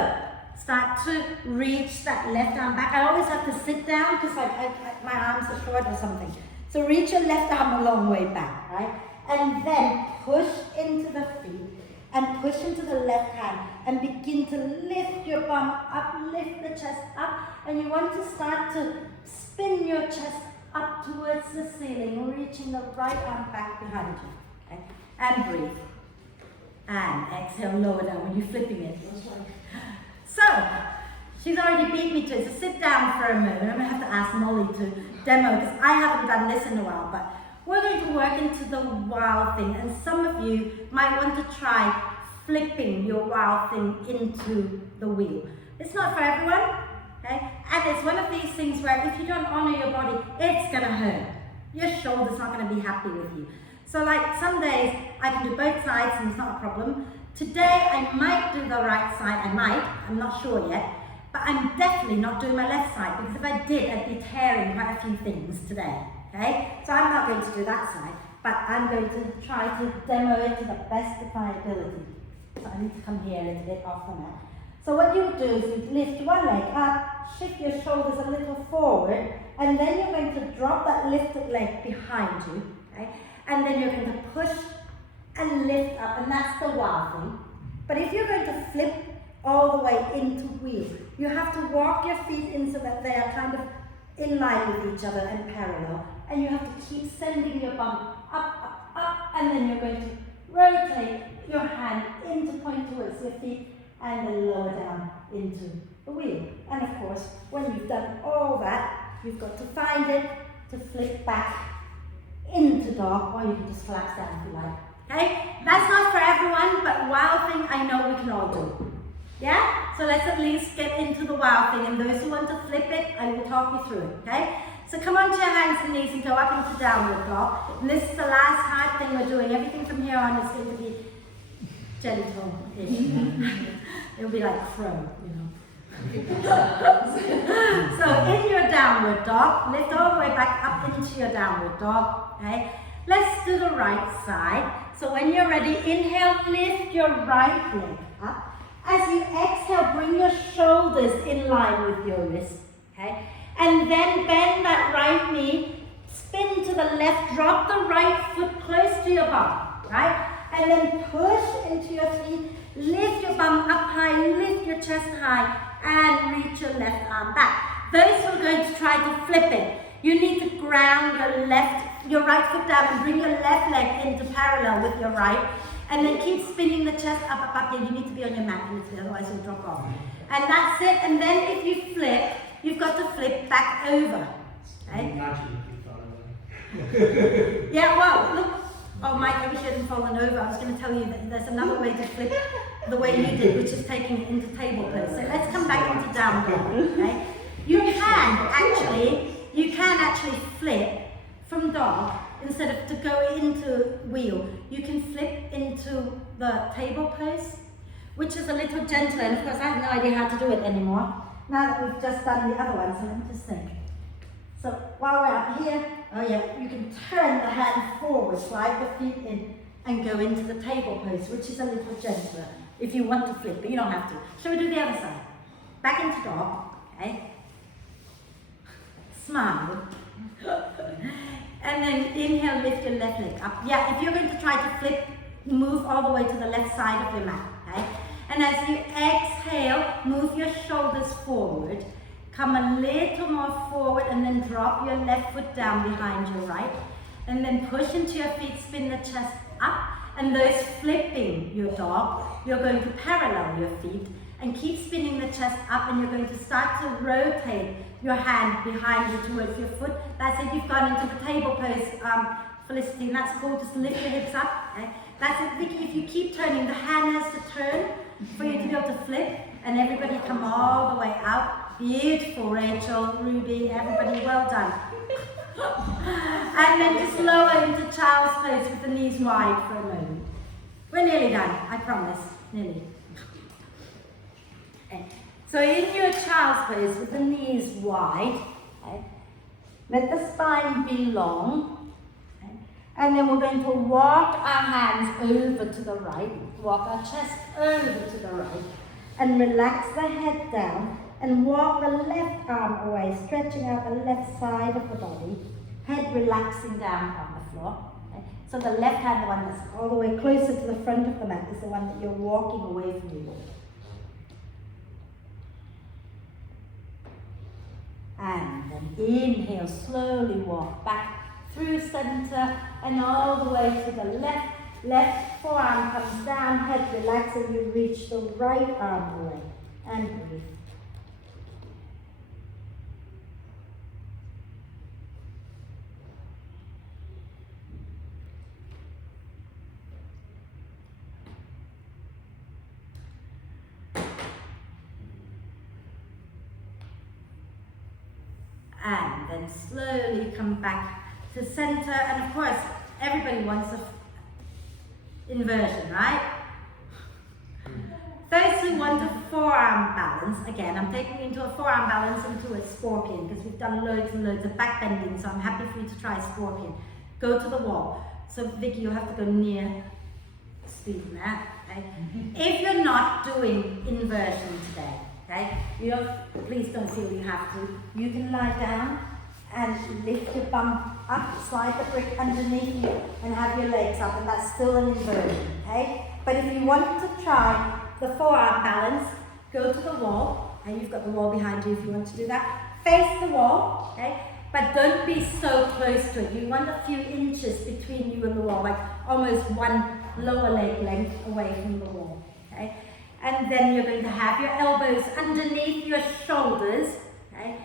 start to reach that left arm back. I always have to sit down because my arms are short or something. So reach your left arm a long way back, right? And then push into the feet and push into the left hand and begin to lift your bum up, lift the chest up, and you want to start to spin your chest up towards the ceiling, reaching the right arm back behind you, okay? And breathe. And exhale, lower down when you're flipping it. So, she's already beat me to it, so sit down for a moment. I'm going to have to ask Molly to demo, because I haven't done this in a while, but we're going to work into the wow thing, and some of you might want to try flipping your wow thing into the wheel. It's not for everyone, okay? And it's one of these things where if you don't honor your body, it's going to hurt. Your shoulder's not going to be happy with you. So like some days, I can do both sides and it's not a problem. Today, I might do the right side, I'm not sure yet. But I'm definitely not doing my left side, because if I did, I'd be tearing quite a few things today, okay? So I'm not going to do that side, but I'm going to try to demo it to the best of my ability. So I need to come here a little bit off the mat. So what you do is you lift one leg up, shift your shoulders a little forward, and then you're going to drop that lifted leg behind you, okay? And then you're going to push and lift up, and that's the wow thing. But if you're going to flip all the way into wheel, you have to walk your feet in so that they are kind of in line with each other and parallel. And you have to keep sending your bum up, up, up, and then you're going to rotate your hand in to point towards your feet, and then lower down into the wheel. And of course, when you've done all that, you've got to find it to flip back into dog, or you can just collapse down if you like. Okay? That's not for everyone, but wow thing I know we can all do. Yeah? So let's at least get into the wow thing, and those who want to flip it, I will talk you through it, okay? So come onto your hands and knees and go up into downward dog. And this is the last hard thing we're doing. Everything from here on is going to be gentle-ish. It'll be like crow, you know. So in your downward dog, lift all the way back up into your downward dog, okay? Let's do the right side. So when you're ready, inhale, lift your right leg up. As you exhale, bring your shoulders in line with your wrist, okay? And then bend that right knee, spin to the left, drop the right foot close to your bum, right? And then push into your feet, lift your bum up high, lift your chest high, and reach your left arm back. Those who are going to try to flip it, you need to ground your right foot down and bring your left leg into parallel with your right. And then keep spinning the chest up, up, up. You need to be on your mat, otherwise you'll drop off. And that's it. And then if you flip, you've got to flip back over. Okay? Yeah, well, look. Oh, Mike, I wish you hadn't fallen over. I was going to tell you that there's another way to flip the way you did, which is taking it into table pose. So let's come back into down dog. Okay? You can actually flip from dog. Instead of to go into wheel, you can flip into the table pose, which is a little gentler. And of course, I have no idea how to do it anymore. Now that we've just done the other one, so let me just think. So while we're up here, oh yeah, you can turn the hand forward, slide the feet in, and go into the table pose, which is a little gentler if you want to flip, but you don't have to. Shall we do the other side? Back into dog, okay? Smile. And then inhale, lift your left leg up. Yeah, if you're going to try to flip, move all the way to the left side of your mat, okay? And as you exhale, move your shoulders forward. Come a little more forward and then drop your left foot down behind your right. And then push into your feet, spin the chest up. And those flipping your dog, you're going to parallel your feet and keep spinning the chest up, and you're going to start to rotate your hand behind you towards your foot. That's it, you've gone into the table pose, Felicity, and that's cool. Just lift your hips up. Okay? That's it, Vicky, if you keep turning, the hand has to turn for you to be able to flip, and everybody come all the way out. Beautiful, Rachel, Ruby, everybody, well done. And then just lower into child's pose with the knees wide for a moment. We're nearly done, I promise, nearly. Okay. So in your child's pose with the knees wide, okay, let the spine be long, okay, and then we're going to walk our hands over to the right, walk our chest over to the right, and relax the head down, and walk the left arm away, stretching out the left side of the body, head relaxing down on the floor. Okay. So the left hand, the one that's all the way closer to the front of the mat, is the one that you're walking away from you. And then inhale, slowly walk back through center and all the way to the left. Left forearm comes down, head relaxing, you reach the right arm away and breathe. And then slowly come back to center, and of course everybody wants an inversion, right? Those who want a forearm balance, again I'm taking you into a forearm balance into a scorpion because we've done loads and loads of back bending, so I'm happy for you to try scorpion. Go to the wall. So Vicky, you'll have to go near Stephen there. Okay? If you're not doing inversion today, okay, please don't feel you have to. You can lie down and lift your bum up, slide the brick underneath you, and have your legs up, and that's still an inversion, okay? But if you want to try the forearm balance, go to the wall, and you've got the wall behind you if you want to do that. Face the wall, okay? But don't be so close to it. You want a few inches between you and the wall, like almost one lower leg length away from the wall, okay? And then you're going to have your elbows underneath your shoulders, okay?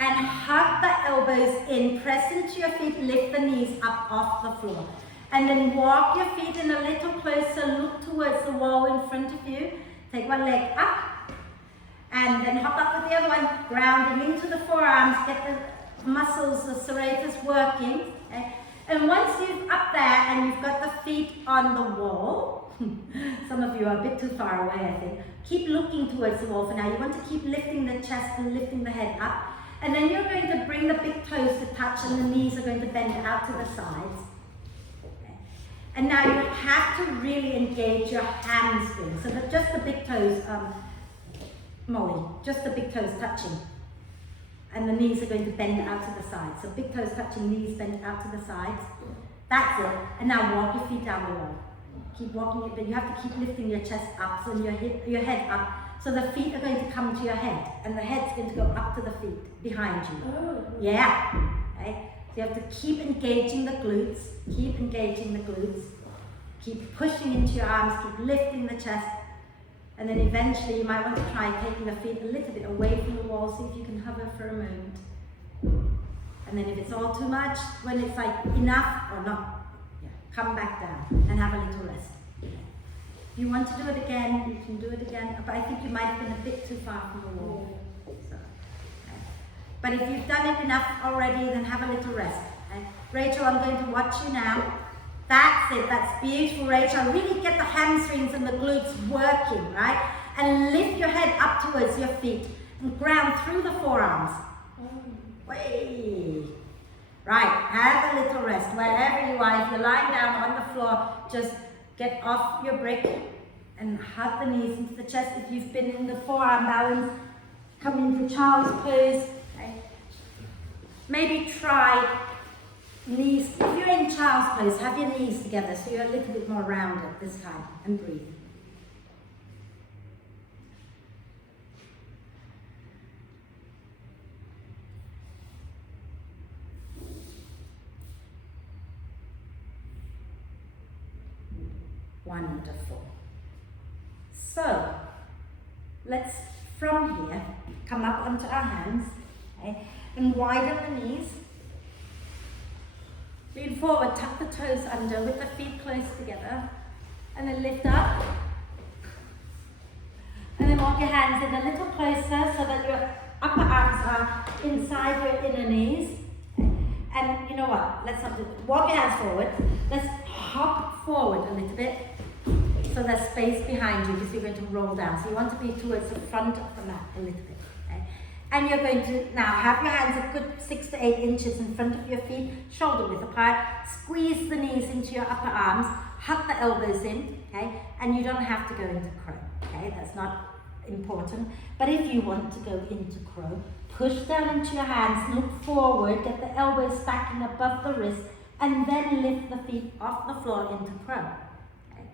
And hug the elbows in, press into your feet, lift the knees up off the floor. And then walk your feet in a little closer, look towards the wall in front of you. Take one leg up, and then hop up with the other one, grounding into the forearms, get the muscles, the serratus working. Okay? And once you're up there and you've got the feet on the wall, some of you are a bit too far away, I think. Keep looking towards the wall for now. You want to keep lifting the chest and lifting the head up. And then you're going to bring the big toes to touch, and the knees are going to bend out to the sides. Okay. And now you have to really engage your hamstrings, so that just the big toes, Molly, just the big toes touching. And the knees are going to bend out to the sides. So big toes touching, knees bend out to the sides. That's it. And now walk your feet down the wall. Keep walking it, but you have to keep lifting your chest up, so your head up. So the feet are going to come to your head, and the head's going to go up to the feet behind you. Oh. Yeah. Okay. So you have to keep engaging the glutes. Keep engaging the glutes. Keep pushing into your arms. Keep lifting the chest. And then eventually you might want to try taking the feet a little bit away from the wall, see if you can hover for a moment. And then if it's all too much, when it's like enough or not, yeah, come back down and have a little rest. If you want to do it again, you can do it again, but I think you might have been a bit too far from the wall. So, okay. But if you've done it enough already, then have a little rest. Okay? Rachel, I'm going to watch you now. That's it, that's beautiful, Rachel. Really get the hamstrings and the glutes working, right? And lift your head up towards your feet and ground through the forearms. Way. Right, have a little rest wherever you are. If you're lying down on the floor, just get off your brick and hug the knees into the chest. If you've been in the forearm balance, come into child's pose. Okay? Maybe try knees. If you're in child's pose, have your knees together so you're a little bit more rounded this time, and breathe. Wonderful. So, let's from here come up onto our hands, okay, and widen the knees. Lean forward, tuck the toes under with the feet close together, and then lift up. And then walk your hands in a little closer so that your upper arms are inside your inner knees. And you know what? Let's not do it. Walk your hands forward. Let's hop forward a little bit so there's space behind you because you're going to roll down. So you want to be towards the front of the mat a little bit. Okay? And you're going to now have your hands a good 6 to 8 inches in front of your feet, shoulder width apart. Squeeze the knees into your upper arms. Hug the elbows in. Okay? And you don't have to go into crow. Okay? That's not important. But if you want to go into crow, push down into your hands, look forward, get the elbows stacking above the wrist, and then lift the feet off the floor into crow. Okay?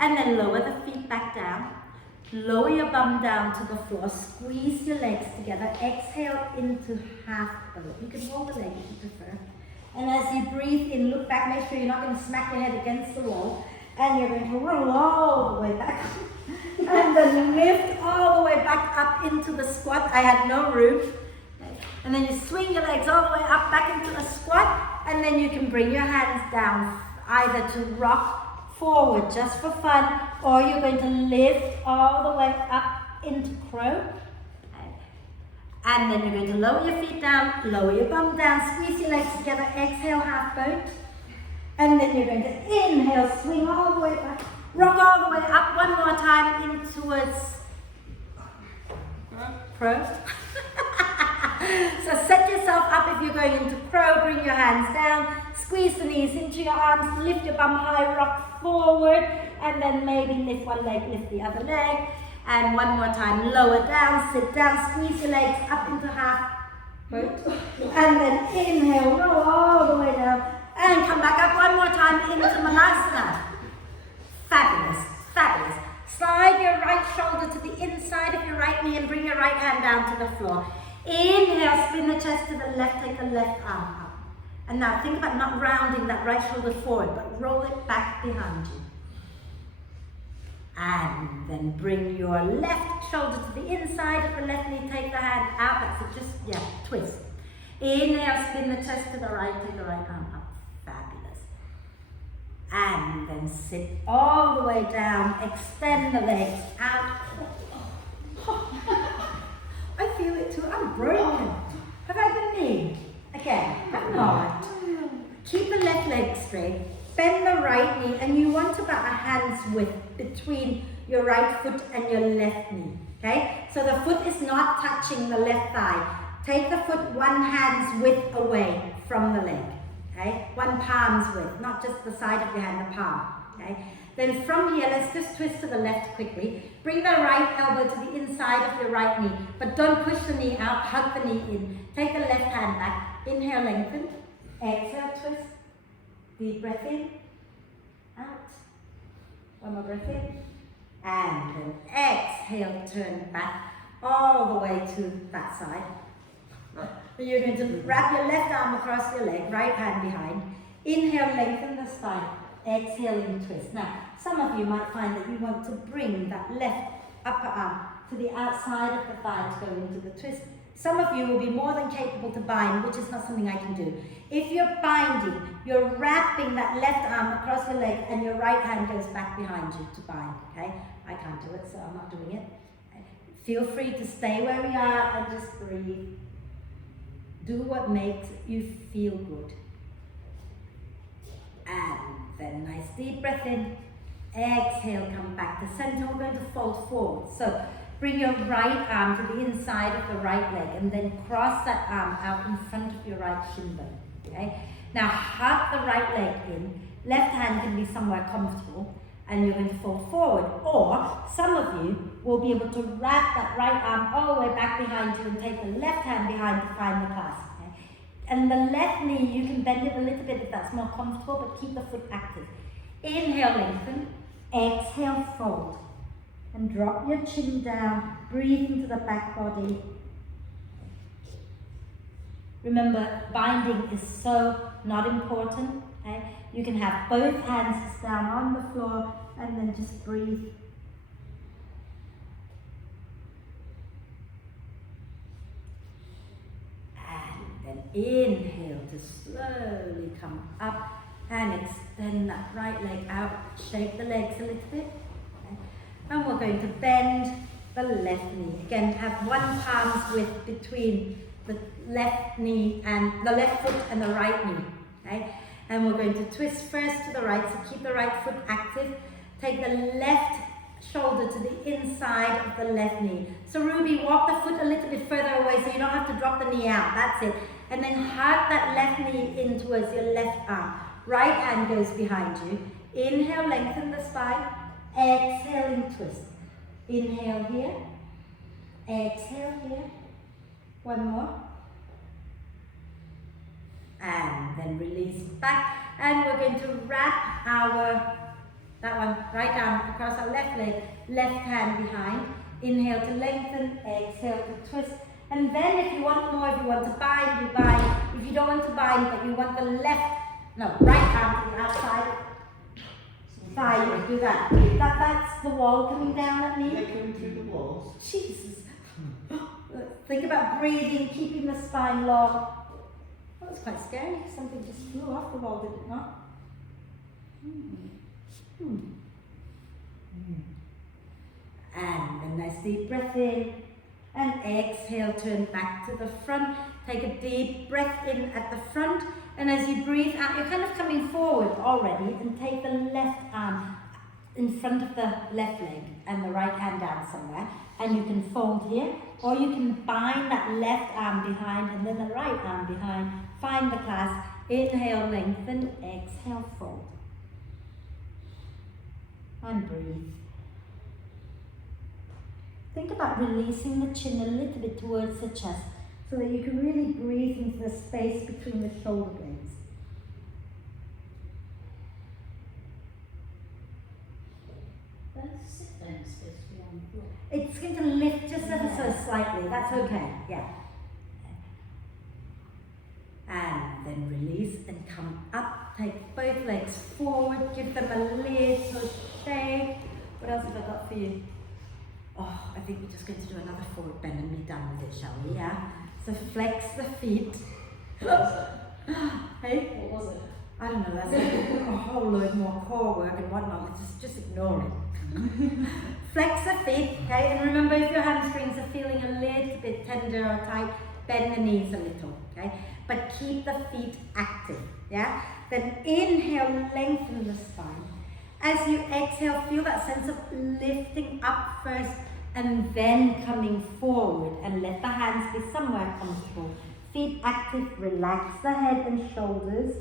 And then lower the feet back down. Lower your bum down to the floor. Squeeze your legs together. Exhale into half boat. You can hold the leg if you prefer. And as you breathe in, look back. Make sure you're not going to smack your head against the wall. And you're going to roll all the way back. And then lift all the way back up into the squat. I had no room. Okay. And then you swing your legs all the way up back into a squat. And then you can bring your hands down either to rock forward just for fun, or you're going to lift all the way up into crow. And then you're going to lower your feet down, lower your bum down, squeeze your legs together, exhale half boat. And then you're going to inhale, swing all the way back, rock all the way up one more time in towards crow. So set yourself up if you're going into crow, bring your hands down, squeeze the knees into your arms, lift your bum high, rock forward, and then maybe lift one leg, lift the other leg. And one more time, lower down, sit down, squeeze your legs up into half boat. And then inhale, roll all the way down. And come back up one more time into Malasana. Fabulous, fabulous. Slide your right shoulder to the inside of your right knee and bring your right hand down to the floor. Inhale, spin the chest to the left, take the left arm up. And now think about not rounding that right shoulder forward, but roll it back behind you. And then bring your left shoulder to the inside of the left knee, take the hand out, that's it, just, yeah, twist. Inhale, spin the chest to the right, take the right arm up. Fabulous. And then sit all the way down, extend the legs out. I feel it too, I'm broken. Have I been mean? Again, I'm not. Keep the left leg straight, bend the right knee, and you want about a hand's width between your right foot and your left knee, okay? So the foot is not touching the left thigh. Take the foot one hand's width away from the leg, okay? One palm's width, not just the side of your hand, the palm, okay? Then from here, let's just twist to the left quickly. Bring the right elbow to the inside of your right knee, but don't push the knee out, hug the knee in. Take the left hand back, inhale, lengthen, exhale, twist, deep breath in, out, one more breath in, and then exhale, turn back all the way to that side. You're going to wrap your left arm across your leg, right hand behind. Inhale, lengthen the spine. Exhaling, twist. Now, some of you might find that you want to bring that left upper arm to the outside of the thigh to go into the twist. Some of you will be more than capable to bind, which is not something I can do. If you're binding, you're wrapping that left arm across your leg and your right hand goes back behind you to bind, okay? I can't do it, so I'm not doing it. Feel free to stay where we are and just breathe. Do what makes you feel good. And then nice deep breath in. Exhale, come back to center. We're going to fold forward. So bring your right arm to the inside of the right leg and then cross that arm out in front of your right shin bone. Okay? Now hug the right leg in. Left hand can be somewhere comfortable and you're going to fold forward. Or some of you will be able to wrap that right arm all the way back behind you and take the left hand behind to find the clasp. Okay? And the left knee, you can bend it a little bit if that's more comfortable, but keep the foot active. Inhale, lengthen. Exhale, fold. And drop your chin down. Breathe into the back body. Remember, binding is so not important. Okay? You can have both hands down on the floor and then just breathe. And then inhale to slowly come up and extend that right leg out. Shake the legs a little bit. Okay? And we're going to bend the left knee. Again, have one palm's width between the left knee and the left foot and the right knee. Okay? And we're going to twist first to the right, so keep the right foot active. Take the left shoulder to the inside of the left knee. So Ruby, walk the foot a little bit further away so you don't have to drop the knee out. That's it. And then hug that left knee in towards your left arm. Right hand goes behind you. Inhale, lengthen the spine. Exhaling, twist. Inhale here. Exhale here. One more. And then release back. And we're going to wrap that one, right arm across our left leg, left hand behind. Inhale to lengthen, exhale to twist. And then if you want more, if you want to bind, you bind. If you don't want to bind, but you want the right arm to the outside thigh, you do that. That's the wall coming down at me. They're coming through the walls. Jesus. Think about breathing, keeping the spine long. That was quite scary. Something just flew off the wall, did it not? And a nice deep breath in. And exhale, turn back to the front. Take a deep breath in at the front. And as you breathe out, you're kind of coming forward already. And take the left arm in front of the left leg and the right hand down somewhere. And you can fold here. Or you can bind that left arm behind and then the right arm behind. Find the clasp. Inhale, lengthen. Exhale, fold. And breathe. Think about releasing the chin a little bit towards the chest so that you can really breathe into the space between the shoulder blades. Those sit bones supposed to be on the floor. It's going to lift just ever so slightly, that's okay, yeah. And then release and come up, take both legs forward, give them a little shake. What else have I got for you? Oh, I think we're just going to do another forward bend and be done with it, shall we? Yeah? So flex the feet. Hey? What was it? I don't know, that's like a whole load more core work and whatnot. Just ignore it. Flex the feet, okay? And remember, if your hamstrings are feeling a little bit tender or tight, bend the knees a little, okay? But keep the feet active, yeah? Then inhale, lengthen the spine. As you exhale, feel that sense of lifting up first and then coming forward, and let the hands be somewhere comfortable. Feet active, relax the head and shoulders.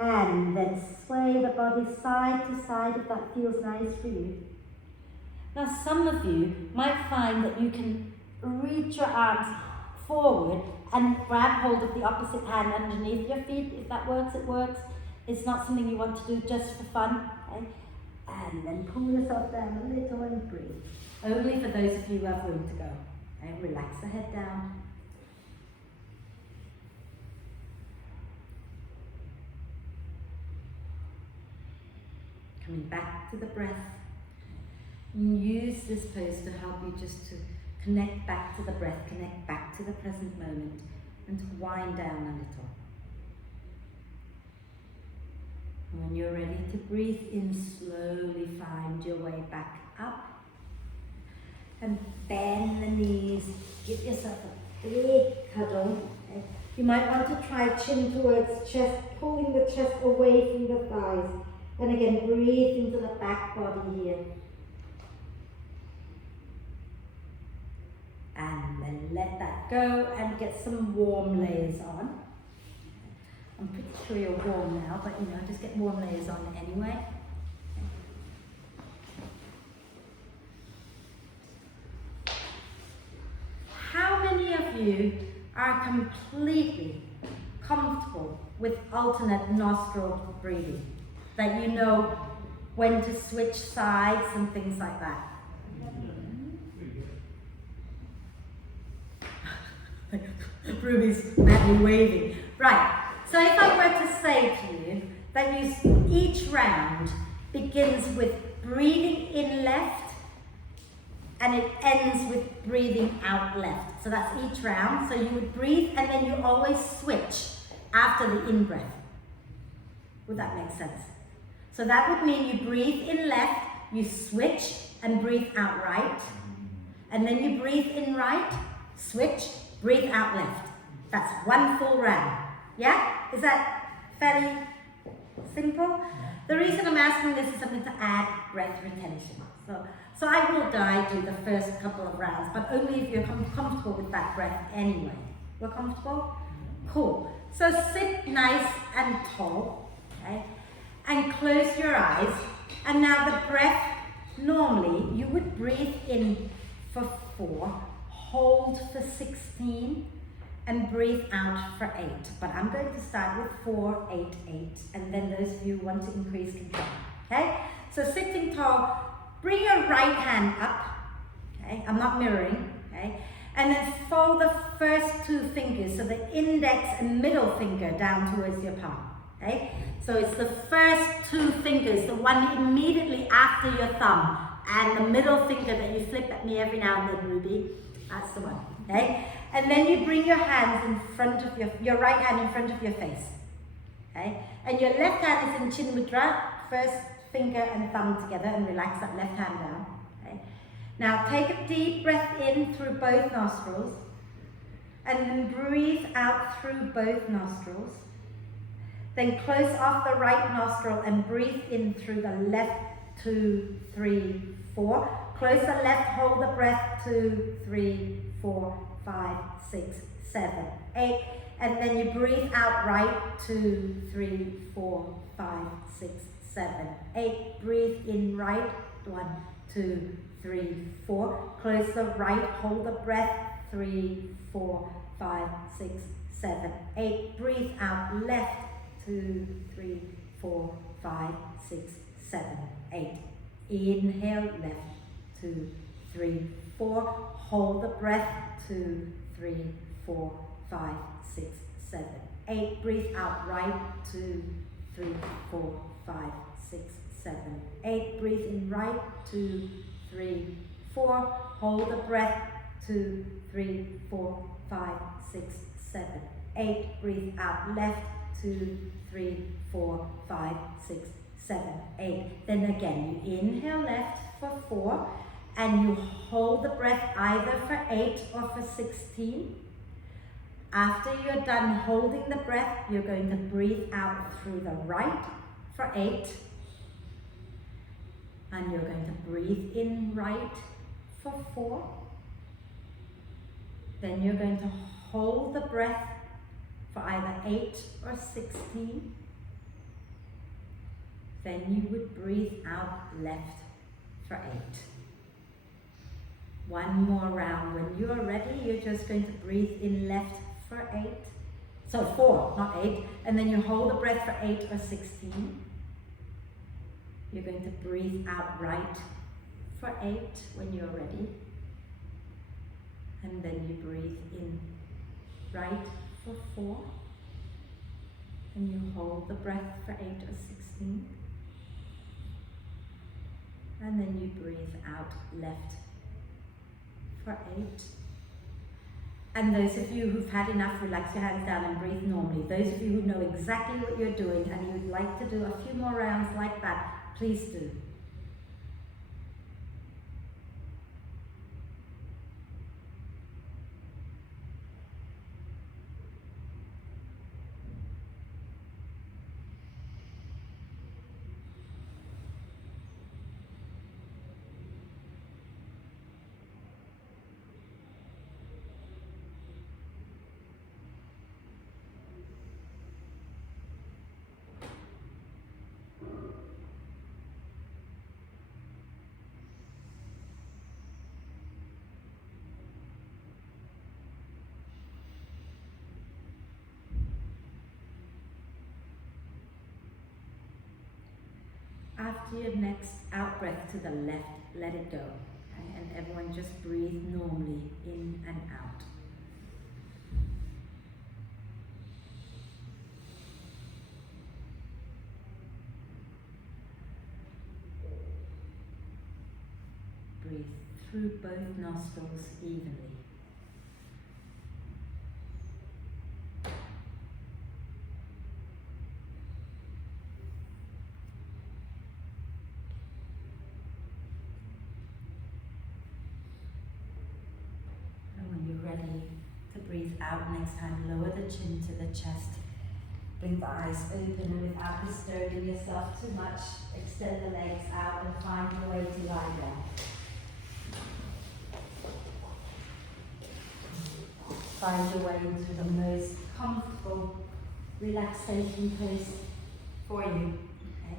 And then sway the body side to side if that feels nice for you. Now some of you might find that you can reach your arms forward and grab hold of the opposite hand underneath your feet. If that works, it works. It's not something you want to do just for fun. Okay? And then pull yourself down a little and breathe. Only for those of you who have room to go. And relax the head down. Coming back to the breath. And use this pose to help you just to connect back to the breath, connect back to the present moment, and to wind down a little. And when you're ready to breathe in, slowly find your way back up. And bend the knees, give yourself a big cuddle. Okay? You might want to try chin towards chest, pulling the chest away from the thighs. And again, breathe into the back body here. And then let that go and get some warm layers on. I'm pretty sure you're warm now, but just get warm layers on anyway. How many of you are completely comfortable with alternate nostril breathing? That you know when to switch sides and things like that? Ruby's madly waving. Right, so if I were to say to you that each round begins with breathing in left and it ends with breathing out left. So that's each round. So you would breathe and then you always switch after the in-breath. Would that make sense? So that would mean you breathe in left, you switch and breathe out right. And then you breathe in right, switch, breathe out left. That's one full round. Yeah? Is that fairly simple? The reason I'm asking this is something to add breath retention. So I will guide you the first couple of rounds, but only if you're comfortable with that breath anyway. We're comfortable? Cool. So sit nice and tall, okay? And close your eyes. And now the breath, normally you would breathe in for 4, hold for 16, and breathe out for 8. But I'm going to start with 4, 8, 8, and then those of you who want to increase control. Okay? So sitting tall, bring your right hand up. Okay? I'm not mirroring. Okay? And then fold the first 2 fingers, so the index and middle finger down towards your palm. Okay? So it's the first 2 fingers, the one immediately after your thumb, and the middle finger that you flip at me every now and then, Ruby. That's the one. Okay? And then you bring your hands in front of your right hand in front of your face. Okay? And your left hand is in Chin Mudra, first finger and thumb together, and relax that left hand down. Okay? Now take a deep breath in through both nostrils, and then breathe out through both nostrils. Then close off the right nostril and breathe in through the left, 2, 3, 4. Close the left, hold the breath, 2, 3, 4, 5, 6, 7, 8. And then you breathe out right, 2, 3, 4, 5, 6, 7, 8. Breathe in right, 1, 2, 3, 4. Close the right, hold the breath, 3, 4, 5, 6, 7, 8. Breathe out left, 2, 3, 4, 5, 6, 7, 8. Inhale left, 2, 3, 4. Hold the breath, 2, 3, 4, 5, 6, 7, 8. Breathe out right, 2, 3, 4, 5, 6, 7, 8. Breathe in right, 2, 3, 4. Hold the breath, 2, 3, 4, 5, 6, 7, 8. Breathe out left, 2, 3, 4, 5, 6, 7, 8. Then again, you inhale left for 4, and you hold the breath either for 8 or for 16. After you're done holding the breath, you're going to breathe out through the right for 8. And you're going to breathe in right for 4. Then you're going to hold the breath for either 8 or 16. Then you would breathe out left for 8. One more round. When you are ready, you're just going to breathe in left for 8. So 4, not 8. And then you hold the breath for 8 or 16. You're going to breathe out right for 8 when you're ready. And then you breathe in right for 4. And you hold the breath for 8 or 16. And then you breathe out left for 8. And those of you who've had enough, relax your hands down and breathe normally. Those of you who know exactly what you're doing and you'd like to do a few more rounds like that, please do. After your next out breath to the left, let it go. Okay? And everyone just breathe normally in and out. Breathe through both nostrils evenly. Ready to breathe out next time, lower the chin to the chest. Bring the eyes open without disturbing yourself too much. Extend the legs out and find your way to lie down. Find your way into the most comfortable relaxation place for you. Okay?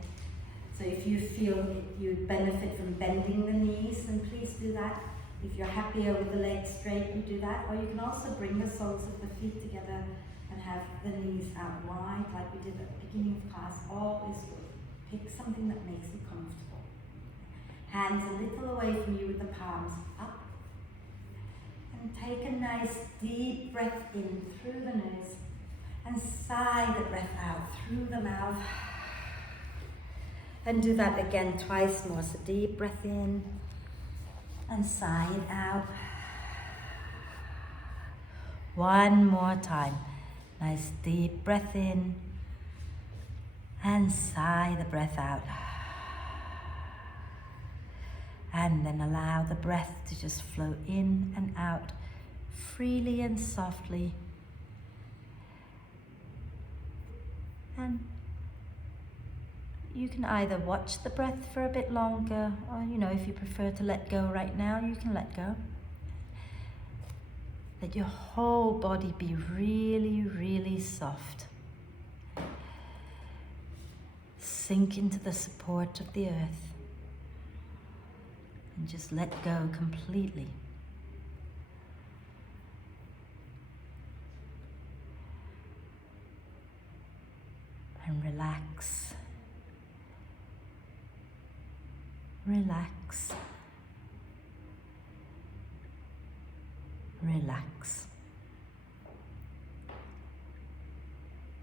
So if you feel you benefit from bending the knees, then please do that. If you're happier with the legs straight, you do that. Or you can also bring the soles of the feet together and have the knees out wide, like we did at the beginning of class. Always good. Pick something that makes you comfortable. Hands a little away from you with the palms up. And take a nice deep breath in through the nose. And sigh the breath out through the mouth. And do that again twice more. So deep breath in. And sigh it out. One more time. Nice deep breath in. And sigh the breath out. And then allow the breath to just flow in and out freely and softly. And you can either watch the breath for a bit longer, or if you prefer to let go right now, you can let go. Let your whole body be really, really soft. Sink into the support of the earth and just let go completely. And relax. Relax. Relax.